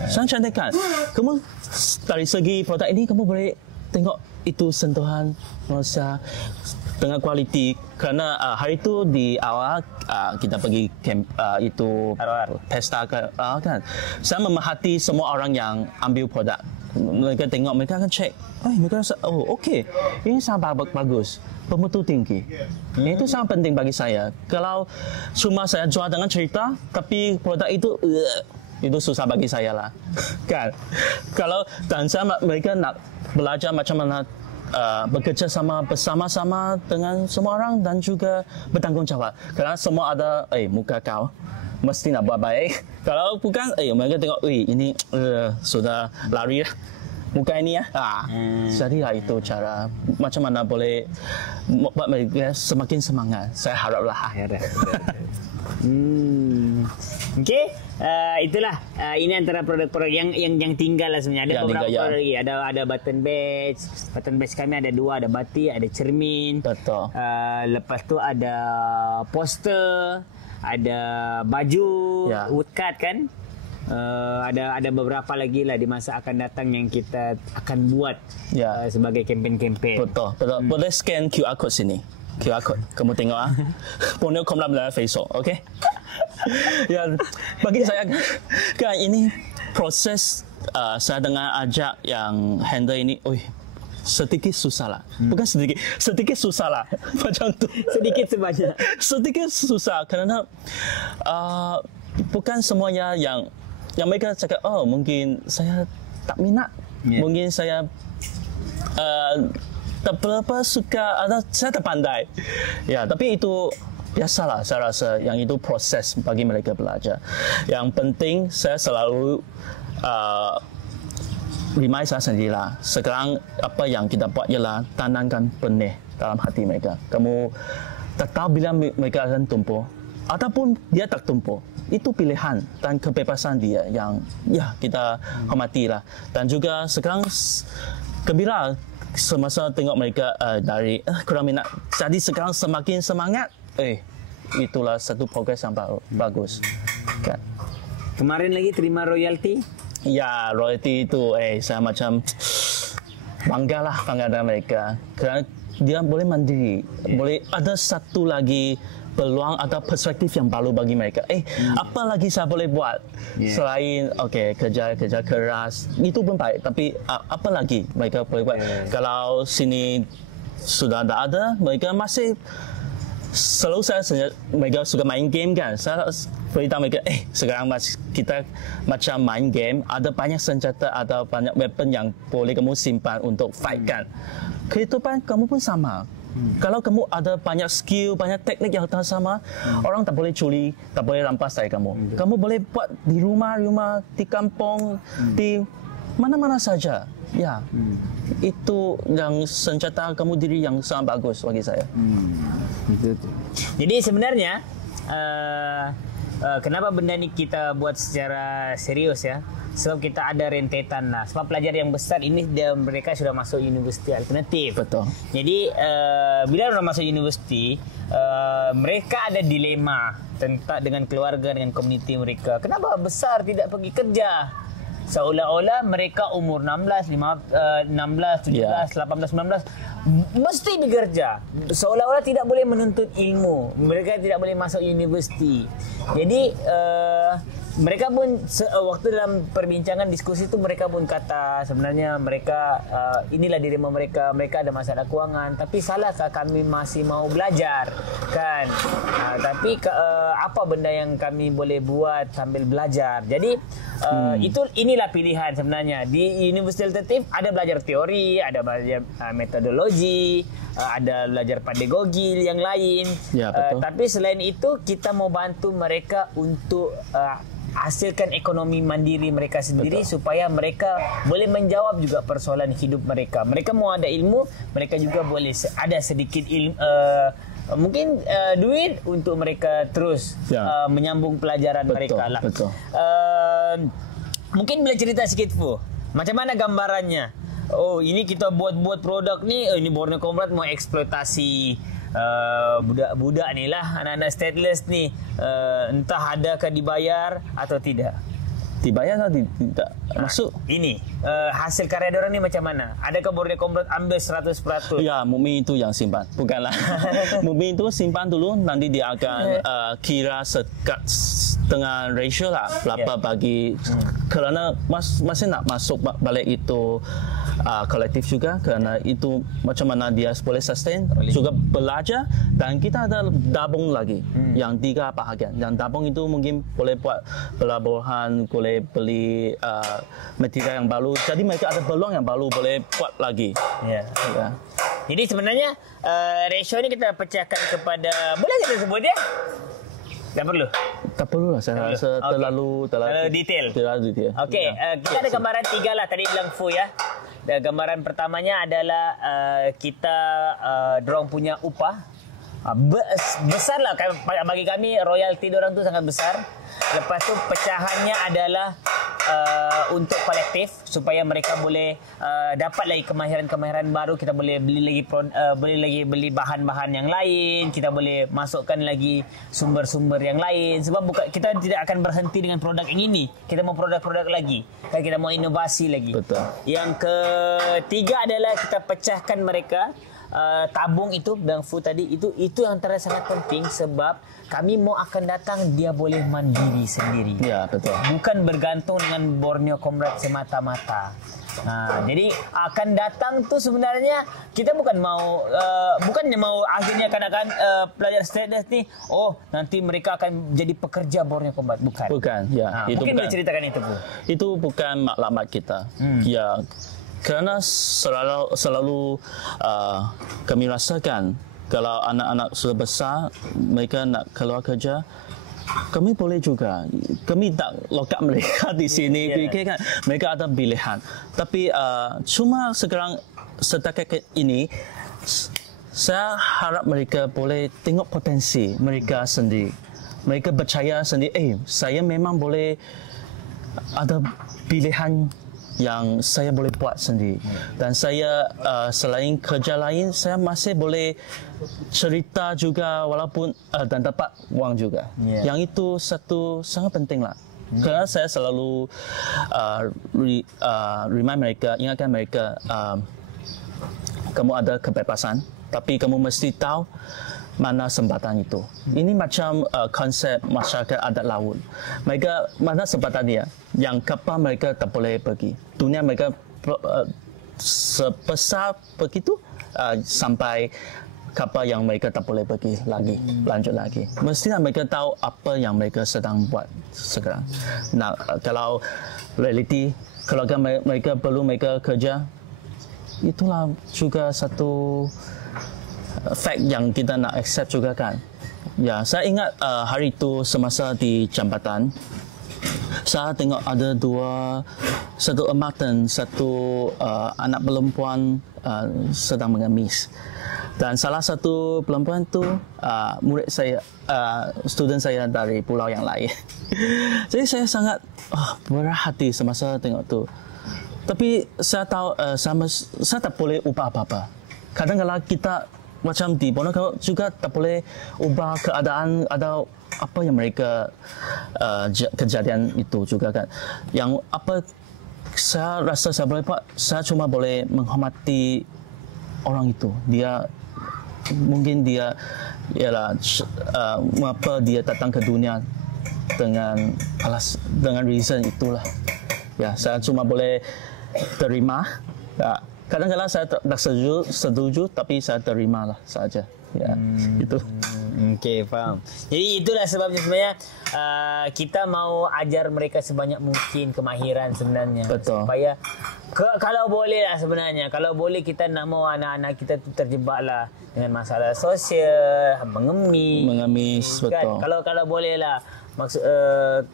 Sangat cantik kan? Kamu dari segi produk ini kamu boleh tengok itu sentuhan masa dengan kualiti. Kerana hari itu di awal kita pergi camp itu pesta kan. Saya memerhati semua orang yang ambil produk. Mereka tengok, mereka akan cek. Mereka rasa, oh okey, ini sangat bagus. Bermutu tinggi. Itu sangat penting bagi saya. Kalau cuma saya jual dengan cerita, tapi produk itu susah bagi saya lah. Kan? Kalau dan mereka nak belajar macam mana bekerja bersama-sama dengan semua orang dan juga bertanggungjawab. Kerana semua ada, muka kau mesti nak buat baik. Kalau bukan, mereka tengok, ini sudah lari lah. Muka ini ya. Jadilah itu cara macam mana boleh buat mereka semakin semangat. Saya haraplah. Okey, itulah ini antara produk-produk yang tinggal lah sebenarnya. Ada beberapa produk lagi. Ada button badge kami ada 2, ada batik, ada cermin. Betul. Lepas tu ada poster, ada baju, woodcut kan. Ada beberapa lagi lah di masa akan datang yang kita akan buat sebagai kempen-kempen. Betul. Boleh scan QR code sini. QR code. Kamu tengok Borneo Komlam dalam Facebook, okey? Ya, bagi saya kan ini proses saya dengar ajak yang handle ini, sedikit susah lah. Bukan sedikit susah lah. Macam tu. Sedikit susah kerana bukan semuanya yang mereka cakap, mungkin saya tak minat. Mungkin saya tak berapa suka atau saya tak pandai. Ya, tapi itu biasalah saya rasa yang itu proses bagi mereka belajar. Yang penting saya selalu remind saya sendirilah. Sekarang apa yang kita buat ialah tanamkan benih dalam hati mereka. Kamu tak tahu bila mereka akan tumbuh ataupun dia tak tumbuh. Itu pilihan dan kebebasan dia yang kita hormatilah. Dan juga sekarang gembira semasa tengok mereka dari kurang minat jadi sekarang semakin semangat. Itulah satu progres yang bagus kan. Kemarin lagi terima royalty. Ya, royalty itu saya macam bangga dengan mereka kerana dia boleh mandiri. Boleh ada satu lagi peluang atau perspektif yang baru bagi mereka. Apa lagi saya boleh buat selain kerja keras itu pun baik, tapi apa lagi mereka boleh buat? Kalau sini sudah tak ada, mereka masih selalu mereka suka main game kan. Saya beritahu mereka, sekarang kita macam main game, ada banyak senjata, ada banyak weapon yang boleh kamu simpan untuk fight kan. Kehidupan kamu pun sama. Kalau kamu ada banyak skill, banyak teknik yang sama, orang tak boleh curi, tak boleh rampas dari kamu. Kamu boleh buat di rumah, di kampung, di mana-mana saja. Ya, itu yang senjata kamu diri yang sangat bagus bagi saya. Jadi sebenarnya kenapa benda ni kita buat secara serius ya? Sebab kita ada rentetan lah. Sebab pelajar yang besar ini mereka sudah masuk universiti alternatif. Betul. Jadi bila orang masuk universiti, mereka ada dilema tentang dengan keluarga, dengan komuniti mereka. Kenapa besar tidak pergi kerja? Seolah-olah mereka umur 16, 17, 18, 19 mesti bekerja. Seolah-olah tidak boleh menuntut ilmu. Mereka tidak boleh masuk universiti. Jadi mereka pun waktu dalam perbincangan diskusi itu mereka pun kata sebenarnya mereka inilah dilema mereka ada masalah keuangan, tapi salahkah kami masih mau belajar kan? Tapi apa benda yang kami boleh buat sambil belajar? Jadi Inilah pilihan sebenarnya. Di Universiti Alternatif ada belajar teori, ada belajar metodologi, ada belajar pedagogi yang lain. Ya, betul. Tapi selain itu kita mau bantu mereka untuk hasilkan ekonomi mandiri mereka sendiri. Betul. Supaya mereka boleh menjawab juga persoalan hidup mereka. Mereka mau ada ilmu, mereka juga boleh ada sedikit ilmu, mungkin duit untuk mereka terus menyambung pelajaran mereka lah. Betul. Mungkin boleh cerita sedikit, Fu. Macam mana gambarannya? Oh, ini kita buat produk ni, ini Borneo Comrade mau eksploitasi budak-budak ni lah, anak-anak stateless ni, entah adakah dibayar atau tidak. Dibayar atau tidak? Masuk. Ini hasil karya diorang ni macam mana? Adakah Borneo Comrade ambil 100%? Ya, Mukmin itu yang simpan. Bukanlah. Mukmin itu simpan dulu, nanti dia akan kira dengan ratio lah. Berapa bagi. Kerana masih nak masuk balik itu kolektif juga. Kerana itu macam mana dia boleh sustain. Juga belajar. Dan kita ada dabung lagi. Yang 3 bahagian. Yang dabung itu mungkin boleh buat pelabuhan, boleh beli material yang baru. Jadi mereka ada peluang yang baru boleh buat lagi. Ya. Jadi sebenarnya ratio ni kita pecahkan kepada, boleh kita sebut ya? Tak perlu? Tak perlu lah. Saya rasa terlalu detail. Okey, kita ada gambaran 3 lah. Tadi bilang Fu ya. Gambaran pertamanya adalah kita dorang punya upah. Besar lah bagi kami, royalti dorang tu sangat besar. Lepas tu pecahannya adalah untuk kolektif supaya mereka boleh dapat lagi kemahiran-kemahiran baru. Kita boleh beli bahan-bahan yang lain, kita boleh masukkan lagi sumber-sumber yang lain. Sebab kita tidak akan berhenti dengan produk yang ini. Kita mau produk-produk lagi. Kita mau inovasi lagi. Betul. Yang ketiga adalah kita pecahkan mereka. Tabung itu Bang Fu tadi itu yang antara sangat penting sebab kami mau akan datang dia boleh mandiri sendiri. Ya, betul. Bukan bergantung dengan Borneo Comrade semata-mata. Jadi akan datang tu sebenarnya kita bukannya mau akhirnya akan pelajar stateless ni nanti mereka akan jadi pekerja Borneo Comrade, bukan. Ya, itu mungkin bukan. boleh ceritakan itu, Bu. Itu bukan maklumat kita. Ya. Kerana selalu kami rasakan kalau anak-anak sudah besar mereka nak keluar kerja, kami boleh juga. Kami tak lock up mereka di sini. Kan mereka ada pilihan. Tapi cuma sekarang setakat ini saya harap mereka boleh tengok potensi mereka sendiri. Mereka percaya sendiri, saya memang boleh ada pilihan yang saya boleh buat sendiri. Dan saya selain kerja lain, saya masih boleh cerita juga walaupun dan dapat wang juga. Yang itu satu sangat penting lah. Kerana saya selalu remind mereka, ingatkan mereka, kamu ada kebebasan, tapi kamu mesti tahu mana sempatan itu. Ini macam konsep masyarakat adat laut. Mereka mana sempatan dia? Yang kapal mereka tak boleh pergi. Dunia mereka sebesar begitu sampai kapal yang mereka tak boleh pergi lagi, lanjut lagi. Mestilah mereka tahu apa yang mereka sedang buat sekarang. Nah, kalau realiti keluarga mereka perlu mereka kerja, itulah juga satu fact yang kita nak accept juga kan. Ya, saya ingat hari itu semasa di jambatan, saya tengok ada satu emak dan satu anak perempuan sedang mengemis. Dan salah satu perempuan tu murid saya, student saya dari pulau yang lain. Jadi saya sangat berat hati semasa tengok tu. Tapi saya tahu saya tak boleh ubah apa-apa. Kadang-kadang kita macam di Borneo juga tak boleh ubah keadaan atau apa yang mereka kejadian itu juga kan. Yang apa saya rasa saya boleh buat, saya cuma boleh menghormati orang itu. Dia mungkin dia ialah mengapa dia datang ke dunia dengan reason itulah. Ya, saya cuma boleh terima. Ya. Kadang-kadang saya tak setuju, tapi saya terima lah saja. Ya, itu. Okey, faham. Jadi itulah sebabnya sebenarnya kita mau ajar mereka sebanyak mungkin kemahiran sebenarnya. Betul. Supaya kalau boleh lah sebenarnya. Kalau boleh kita nak mau anak-anak kita tu terjebak lah dengan masalah sosial, mengemis. Betul. Kalau boleh lah. Maksud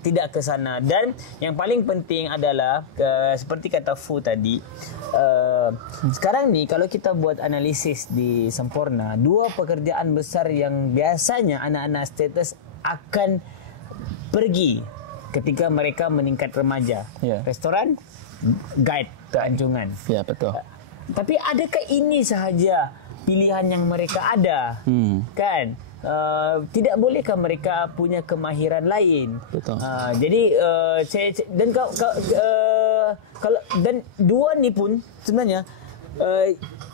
tidak ke sana. Dan yang paling penting adalah seperti kata Fu tadi, sekarang ni kalau kita buat analisis di Semporna, dua pekerjaan besar yang biasanya anak-anak status akan pergi ketika mereka meningkat remaja. Ya. Restoran, guide ke Anjungan. Ya, betul. Tapi adakah ini sahaja pilihan yang mereka ada? Kan? Tidak bolehkah mereka punya kemahiran lain? Betul. Jadi saya dan kalau dan dua ni pun sebenarnya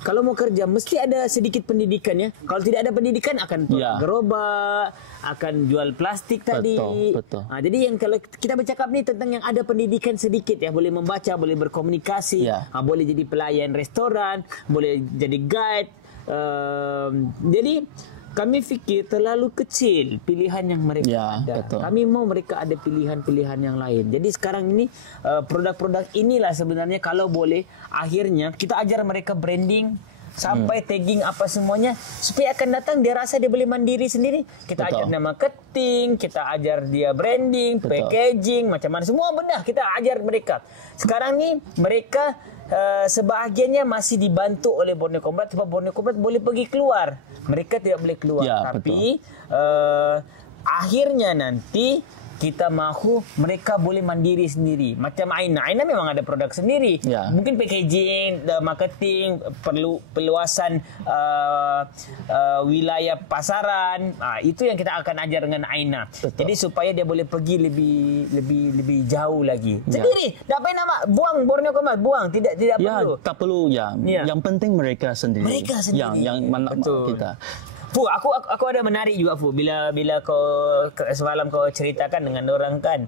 kalau mau kerja mesti ada sedikit pendidikan ya. Kalau tidak ada pendidikan akan gerobak, akan jual plastik tadi. Betul. Jadi yang kalau kita bercakap ni tentang yang ada pendidikan sedikit ya, boleh membaca, boleh berkomunikasi, boleh jadi pelayan restoran, boleh jadi guide. Jadi kami fikir terlalu kecil pilihan yang mereka ada. Betul. Kami mau mereka ada pilihan-pilihan yang lain. Jadi sekarang ini produk-produk inilah sebenarnya kalau boleh akhirnya kita ajar mereka branding sampai tagging apa semuanya supaya akan datang dia rasa dia boleh mandiri sendiri. Kita ajar dia marketing, kita ajar dia branding, packaging, macam mana semua benda kita ajar mereka. Sekarang ni mereka sebahagiannya masih dibantu oleh Borneo Combat sebab Borneo Combat boleh pergi keluar. Mereka tidak boleh keluar. Tapi akhirnya nanti kita mahu mereka boleh mandiri sendiri. Macam Aina. Aina memang ada produk sendiri. Mungkin packaging, marketing, perlu peluasan wilayah pasaran. Itu yang kita akan ajar dengan Aina. Jadi supaya dia boleh pergi lebih jauh lagi. Sendiri. Tak payah nak buang Borneo Combat, buang. Tidak perlu. Tak perlu. Yang penting mereka sendiri. Mereka sendiri. Yang mana kita. Fu, aku ada menarik juga Fu bila kau semalam kau ceritakan dengan orang kan.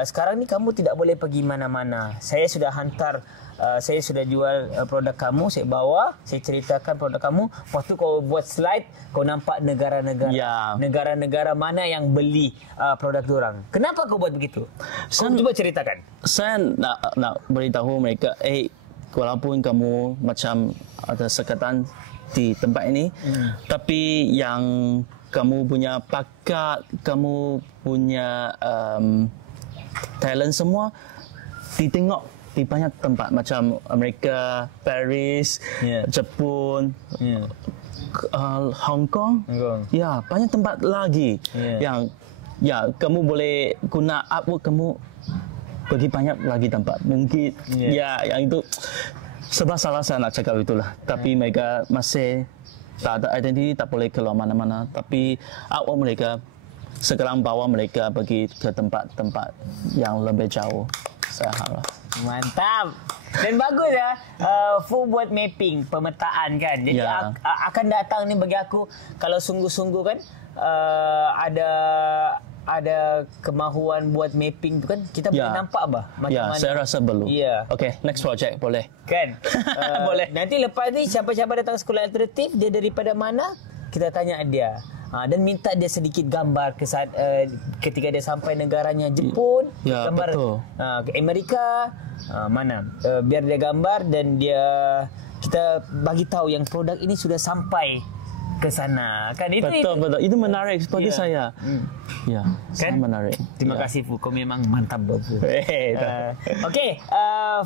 Sekarang ni kamu tidak boleh pergi mana-mana. Saya sudah hantar saya sudah jual produk kamu, saya bawa, saya ceritakan produk kamu. Lepas tu kau buat slide, kau nampak negara-negara. Negara-negara mana yang beli produk diorang. Kenapa kau buat begitu? Kau cuba ceritakan. Saya nak beritahu mereka, walaupun kamu macam ada sekatan di tempat ini, tapi yang kamu punya bakat, kamu punya talent semua ditengok di banyak tempat macam Amerika, Paris, Jepun, Hong Kong. Ya, banyak tempat lagi yang kamu boleh guna artwork kamu pergi banyak lagi tempat. Mungkin yang itu sebab salah saya nak cakap itulah. Tapi mereka masih tak ada identiti, tak boleh keluar mana-mana. Tapi artwork mereka sekarang bawa mereka pergi ke tempat-tempat yang lebih jauh. Saya harap. Mantap. Dan bagus ya. Fu buat mapping, pemetaan kan. Jadi akan datang ni bagi aku kalau sungguh-sungguh kan ada kemahuan buat mapping tu kan kita boleh nampak macam mana. Saya rasa belum. Okay, next project boleh. Kan? Boleh. Nanti lepas ni siapa-siapa datang sekolah alternatif, dia daripada mana? Kita tanya dia. Dan minta dia sedikit gambar ketika dia sampai negaranya Jepun, gambar ke Amerika, mana. Biar dia gambar dan kita bagi tahu yang produk ini sudah sampai ke sana kan. Betul. Itu menarik bagi saya. Sangat menarik. Terima kasih Fu, kau memang mantap Fu. Okey,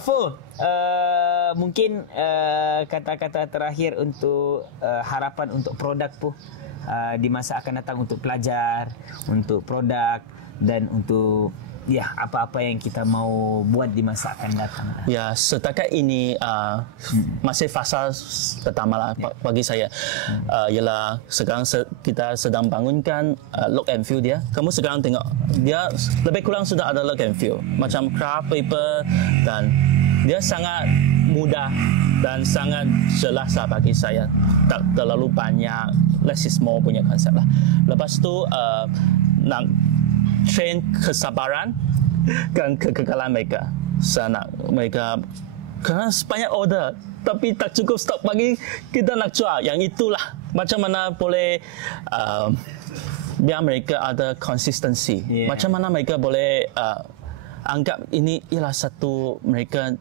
Fu, mungkin kata-kata terakhir untuk harapan untuk produk Fu di masa akan datang untuk pelajar, untuk produk dan untuk apa-apa yang kita mau buat di masa akan datang. Setakat ini masih fasa pertama lah bagi saya. Ialah sekarang kita sedang bangunkan look and feel dia. Kamu sekarang tengok dia lebih kurang sudah ada look and feel macam craft paper, dan dia sangat mudah dan sangat jelas lah bagi saya. Tak terlalu banyak less is more punya konsep lah. Lepas tu nak train kesabaran dan kekekalan mereka. Saya nak mereka, kerana banyak order tapi tak cukup stok bagi kita nak jual. Yang itulah macam mana boleh biar mereka ada konsistensi. Macam mana mereka boleh anggap ini ialah satu mereka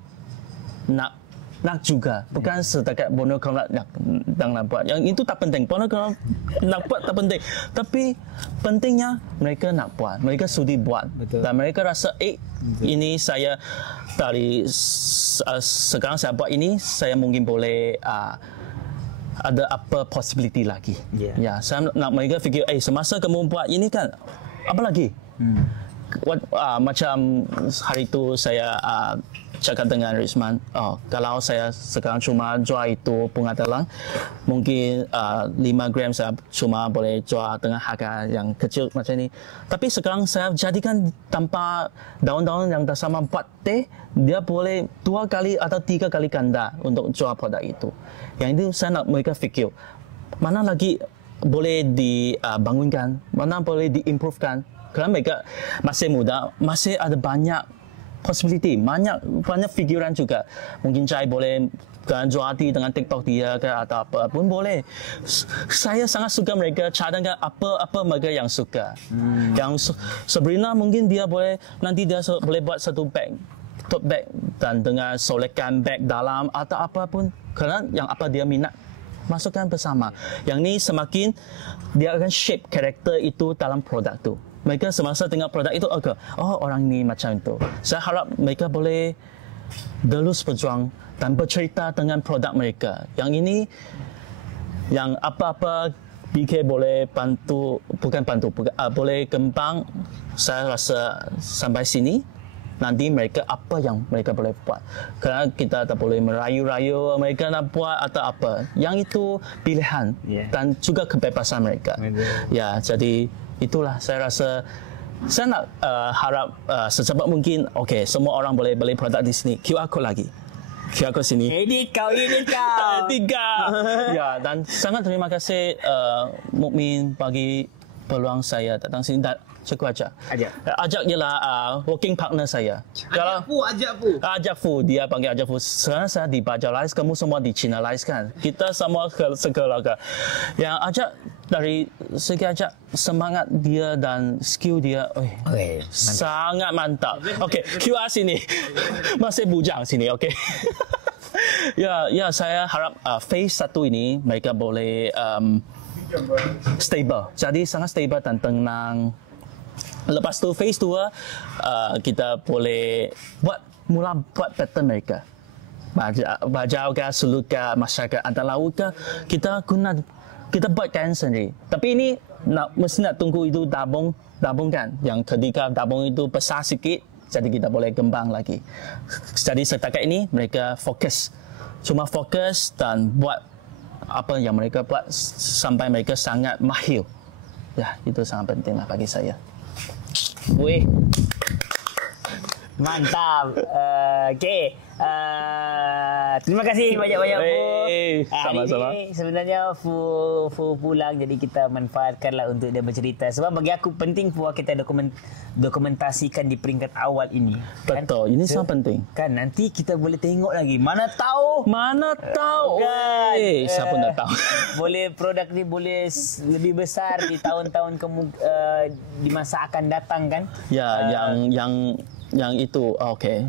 nak juga, bukan setakat bonus kalau nak buat. Yang itu tak penting. Bonus kalau nak buat tak penting. Tapi pentingnya mereka nak buat. Mereka sudi buat. Betul. Dan mereka rasa ini saya dari sekarang saya buat ini, saya mungkin boleh ada apa possibility lagi. Ya, saya nak mereka fikir, semasa kamu buat ini kan, apa lagi? Macam hari itu saya cakap dengan Rizman, kalau saya sekarang cuma jual itu bunga telang, mungkin 5 gram saya cuma boleh jual dengan harga yang kecil macam ini. Tapi sekarang saya jadikan tanpa daun-daun yang bersama 4 teh, dia boleh 2 kali atau 3 kali ganda untuk jual produk itu. Yang itu saya nak mereka fikir, mana lagi boleh dibangunkan, mana boleh diimprovekan. Kerana mereka masih muda, masih ada banyak possibility, banyak figuran juga. Mungkin saya boleh jual hati dengan TikTok dia ke atau apa pun boleh. Saya sangat suka mereka cadangkan apa mereka yang suka. Yang Sabrina mungkin dia boleh nanti dia boleh buat satu bag, tote bag dan dengan solekan bag dalam atau apa pun. Kerana yang apa dia minat, masukkan bersama. Yang ni semakin dia akan shape karakter itu dalam produk tu. Mereka semasa tengok produk itu, orang ni macam itu. Saya harap mereka boleh delus berjuang dan bercerita dengan produk mereka. Yang ini, yang apa-apa BK boleh bantu, boleh kembang, saya rasa sampai sini, nanti mereka apa yang mereka boleh buat. Kerana kita tak boleh merayu-rayu mereka nak buat atau apa. Yang itu pilihan dan juga kebebasan mereka. Ya, jadi itulah saya rasa saya nak harap secepat mungkin semua orang boleh beli produk di sini. QR code lagi. QR code sini. Ini kau. 3. Ya, dan sangat terima kasih Mukmin bagi peluang saya datang sini dan cukup ajak ialah working partner saya. Ajak Fu, dia panggil Ajak Fu. Sekarang saya di Bajalize, kamu semua di Chinalize kan. Kita semua sekeluarga. Yang ajak dari segi ajak semangat dia dan skill dia, sangat mantap. QR sini. Masih bujang sini, Ya, saya harap phase 1 ini mereka boleh stable. Jadi sangat stable dan tenang. Lepas tu phase 2 kita boleh mula buat pattern mereka. Bajau ke, suluk ke, masyarakat antara laut ke, kita buat kain sendiri. Tapi ini mesti nak tunggu itu dabungkan. Yang ketika dabung itu besar sikit, jadi kita boleh kembang lagi. Jadi setakat ini mereka cuma fokus dan buat apa yang mereka buat sampai mereka sangat mahir. Ya, itu sangat penting lah bagi saya. Wih, mantap. Terima kasih banyak-banyak Fu. Sama-sama. Hari ini sebenarnya Fu pulang, jadi kita manfaatkanlah untuk dia bercerita. Sebab bagi aku penting Fu kita dokumentasikan di peringkat awal ini. Betul, ini sangat penting. Kan nanti kita boleh tengok lagi. Mana tahu kan? Siapa nak tahu? Boleh produk ni boleh lebih besar di tahun-tahun di masa akan datang kan? Ya, yang itu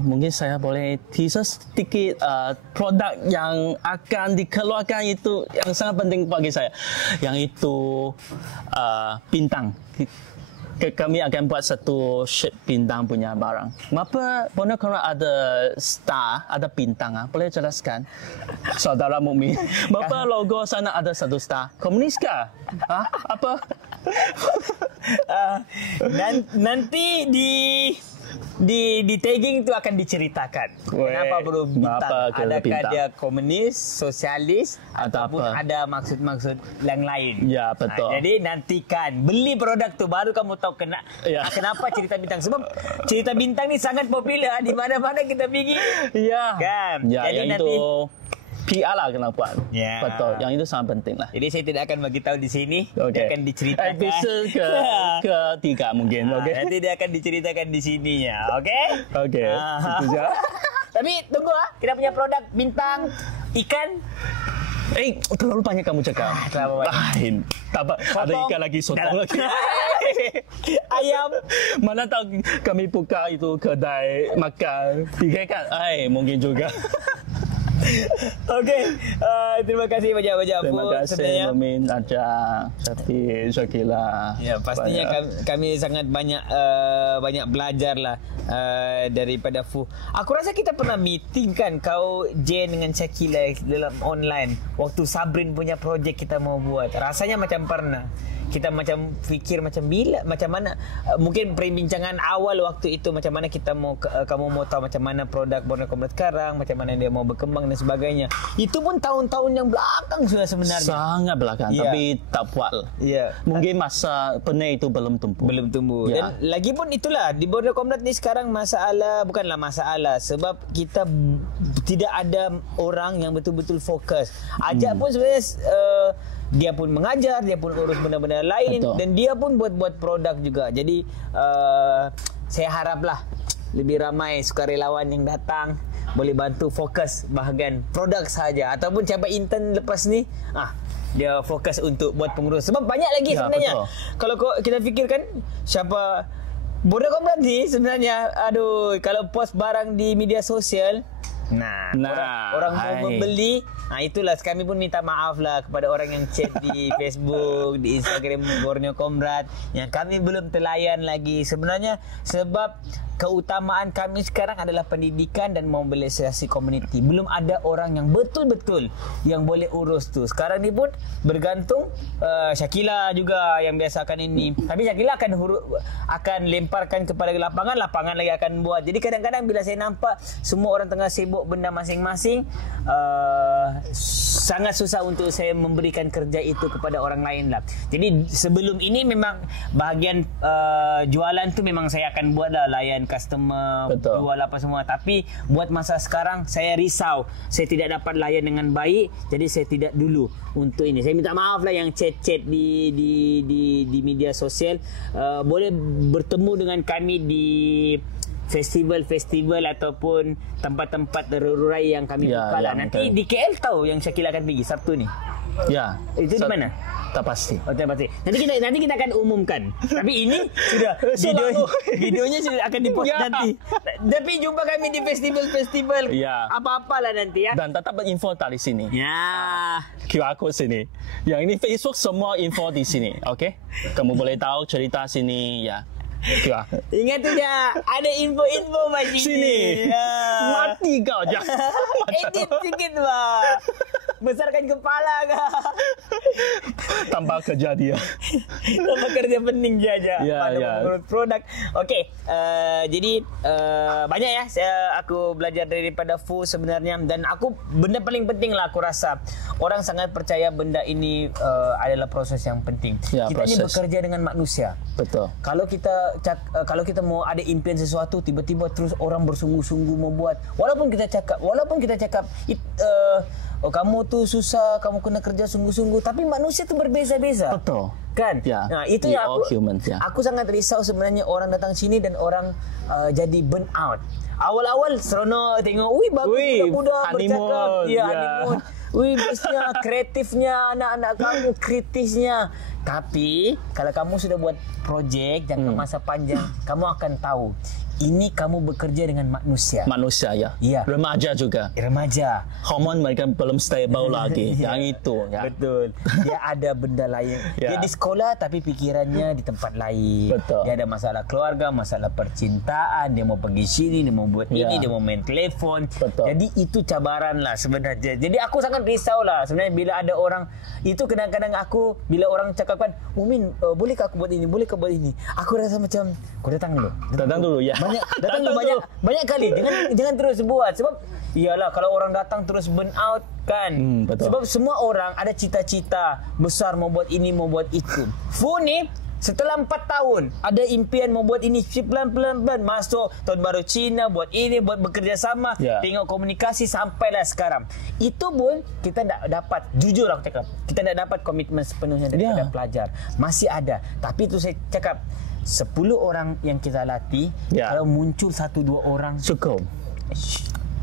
mungkin saya boleh teaser sedikit produk yang akan dikeluarkan itu yang sangat penting bagi saya. Yang itu bintang. Kami akan buat satu shape bintang punya barang. Mengapa kalau ada star, ada bintang? Boleh jelaskan, saudara Mukmin? Mengapa logo sana ada satu star? Komunis kah? Apa? Nanti di tagging itu akan diceritakan kenapa perlu bintang. Adakah dia komunis, sosialis ataupun ada maksud-maksud yang lain. Ya, betul. Jadi nantikan beli produk tu baru kamu tahu kenapa cerita bintang. Sebab cerita bintang ni sangat popular di mana-mana kita pergi. Ya. Kan? Ya, jadi yang nanti itu PR lah kena buat. Ya. Betul. Yang itu sangat penting lah. Jadi saya tidak akan bagi tahu di sini. Dia akan diceritakan. Episode ketiga mungkin. Nanti dia akan diceritakan di sininya. Okey? Itu saja. Tapi tunggu kita punya produk bintang ikan. Terlalu banyak kamu cakap. Terlalu banyak. Lain. Tak apa. Ada ikan lagi, sotong lagi. Ayam. Mana tahu kami buka itu kedai makan. Fikirkan, mungkin juga. Okey, terima kasih banyak-banyak Terima Fu kasih sebenarnya. Mumin, Ajak, Syafiq, Syakila. Ya, pastinya kami sangat banyak belajar lah daripada Fu. Aku rasa kita pernah meeting kan, kau Jane dengan Syakila dalam online. Waktu Sabrin punya projek kita mau buat. Rasanya macam pernah. Kita macam fikir macam mana mungkin perbincangan awal waktu itu macam mana kita mau kamu mau tahu macam mana produk Borneo Comrade sekarang, macam mana dia mau berkembang dan sebagainya. Itu pun tahun-tahun yang belakang sudah sebenarnya. Sangat belakang, tapi tak puas. Ya. Mungkin masa pernah itu belum tumbuh. Dan lagi pun itulah di Borneo Comrade ni sekarang bukanlah masalah sebab kita tidak ada orang yang betul-betul fokus. Ajak pun sebenarnya dia pun mengajar, dia pun urus benda-benda lain. Betul. Dan dia pun buat produk juga. Jadi saya haraplah lebih ramai sukarelawan yang datang boleh bantu fokus bahagian produk saja ataupun siapa intern lepas ni dia fokus untuk buat pengurus sebab banyak lagi sebenarnya. Betul. Kalau kita fikirkan siapa Borneo Comrade ni sebenarnya kalau post barang di media sosial orang mau membeli. Itulah kami pun minta maaf lah kepada orang yang chat di Facebook, di Instagram Borneo Comrade yang kami belum terlayan lagi. Sebenarnya sebab keutamaan kami sekarang adalah pendidikan dan mobilisasi komuniti. Belum ada orang yang betul-betul yang boleh urus tu. Sekarang ni pun bergantung Syakila juga yang biasakan ini. Tapi Syakila akan lemparkan kepada lapangan lagi akan buat. Jadi kadang-kadang bila saya nampak semua orang tengah sibuk benda masing-masing, sangat susah untuk saya memberikan kerja itu kepada orang lain lah. Jadi sebelum ini memang bahagian jualan tu memang saya akan buat lah, layan customer. Betul. Jual apa semua. Tapi buat masa sekarang saya risau saya tidak dapat layan dengan baik, jadi saya tidak dulu untuk ini. Saya minta maaf lah yang chat-chat di media sosial. Boleh bertemu dengan kami di festival ataupun tempat-tempat terurai yang kami buka lah. Nanti di KL tahu yang Syakila akan pergi Sabtu ni. Ya. Itu di mana? Tak pasti. Tak pasti. Nanti kita akan umumkan. Tapi ini sudah videonya sudah akan dipost nanti. Tapi jumpa kami di festival apa-apalah nanti ya. Dan tetap info di sini. Ya. QR code sini. Yang ini Facebook semua info di sini. Okey? Kamu boleh tahu cerita sini ya. Ingat tu dia ada info-info macam sini. Mati kau je. Edit sikit bah. Besarkan kepala kah? Tambah kerja dia. Tambah kerja pening dia aja. Menurut produk. Okey, jadi banyak ya aku belajar daripada Fu sebenarnya, dan benda paling penting lah aku rasa orang sangat percaya benda ini adalah proses yang penting. Kita ni bekerja dengan manusia. Betul. Kalau kita mau ada impian sesuatu, tiba-tiba terus orang bersungguh-sungguh mau buat. Walaupun kita cakap kamu tu susah, kamu kena kerja sungguh-sungguh, tapi manusia tu berbeza-beza. Betul. Kan? Nah, itu yang aku sangat risau sebenarnya orang datang sini dan orang jadi burn out. Awal-awal seronok tengok, bagus budak-budak bercakap. Honeymoon. Bestnya, kreatifnya, anak-anak kamu kritisnya. Tapi kalau kamu sudah buat projek jangka masa panjang, kamu akan tahu ini kamu bekerja dengan manusia. Manusia ya. Remaja juga. Remaja. Hormon mereka belum stable lagi. Yang itu. Betul. Dia ada benda lain. Dia di sekolah tapi pikirannya di tempat lain. Betul. Dia ada masalah keluarga, masalah percintaan. Dia mau pergi sini, dia mau buat ini, dia mau main telefon. Betul. Jadi itu cabaran lah sebenarnya. Jadi aku sangat risau lah sebenarnya bila ada orang itu. Kadang-kadang bila orang cakapkan, Mumin, bolehkah aku buat ini, bolehkah buat ini, aku rasa macam kau datang dulu ya. Banyak kali jangan terus buat, sebab iyalah kalau orang datang terus burn out kan. Betul. Sebab semua orang ada cita-cita besar mau buat ini, mau buat itu. Fu ni setelah 4 tahun ada impian mau buat ini, pelan-pelan masuk tahun baru Cina, buat ini, buat bekerja sama, tengok komunikasi sampailah sekarang. Itu pun kita tak dapat, jujur aku cakap, kita tak dapat komitmen sepenuhnya daripada pelajar. Masih ada. Tapi itu saya cakap 10 orang yang kita latih, kalau muncul 1-2 orang cukup.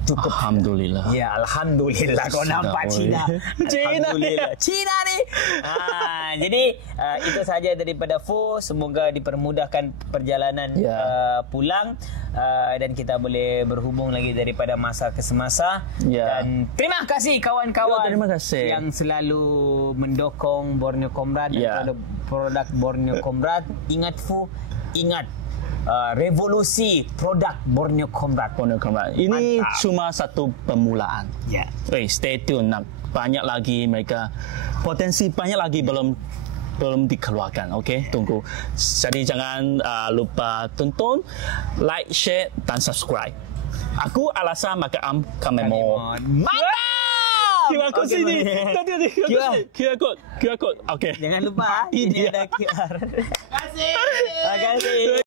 cukup. Alhamdulillah. Ya, alhamdulillah kau nampak Cina. Alhamdulillah. Cina ni. Jadi itu saja daripada Fo. Semoga dipermudahkan perjalanan pulang dan kita boleh berhubung lagi daripada masa ke semasa. Dan terima kasih kawan-kawan terima kasih yang selalu mendukung Borneo Comrade dan produk Borneo Comrade. Ingat Fo, ingat revolusi produk Borneo Comrade. Ini cuma satu permulaan. Stay tune. Banyak lagi mereka potensi banyak lagi belum dikeluarkan. Okey, tunggu. Jadi jangan lupa tonton, like, share dan subscribe. Aku Alasan Makam Kamemo. Mantap! QR code sini. QR code. Okey. Jangan lupa ini ada QR. Terima kasih.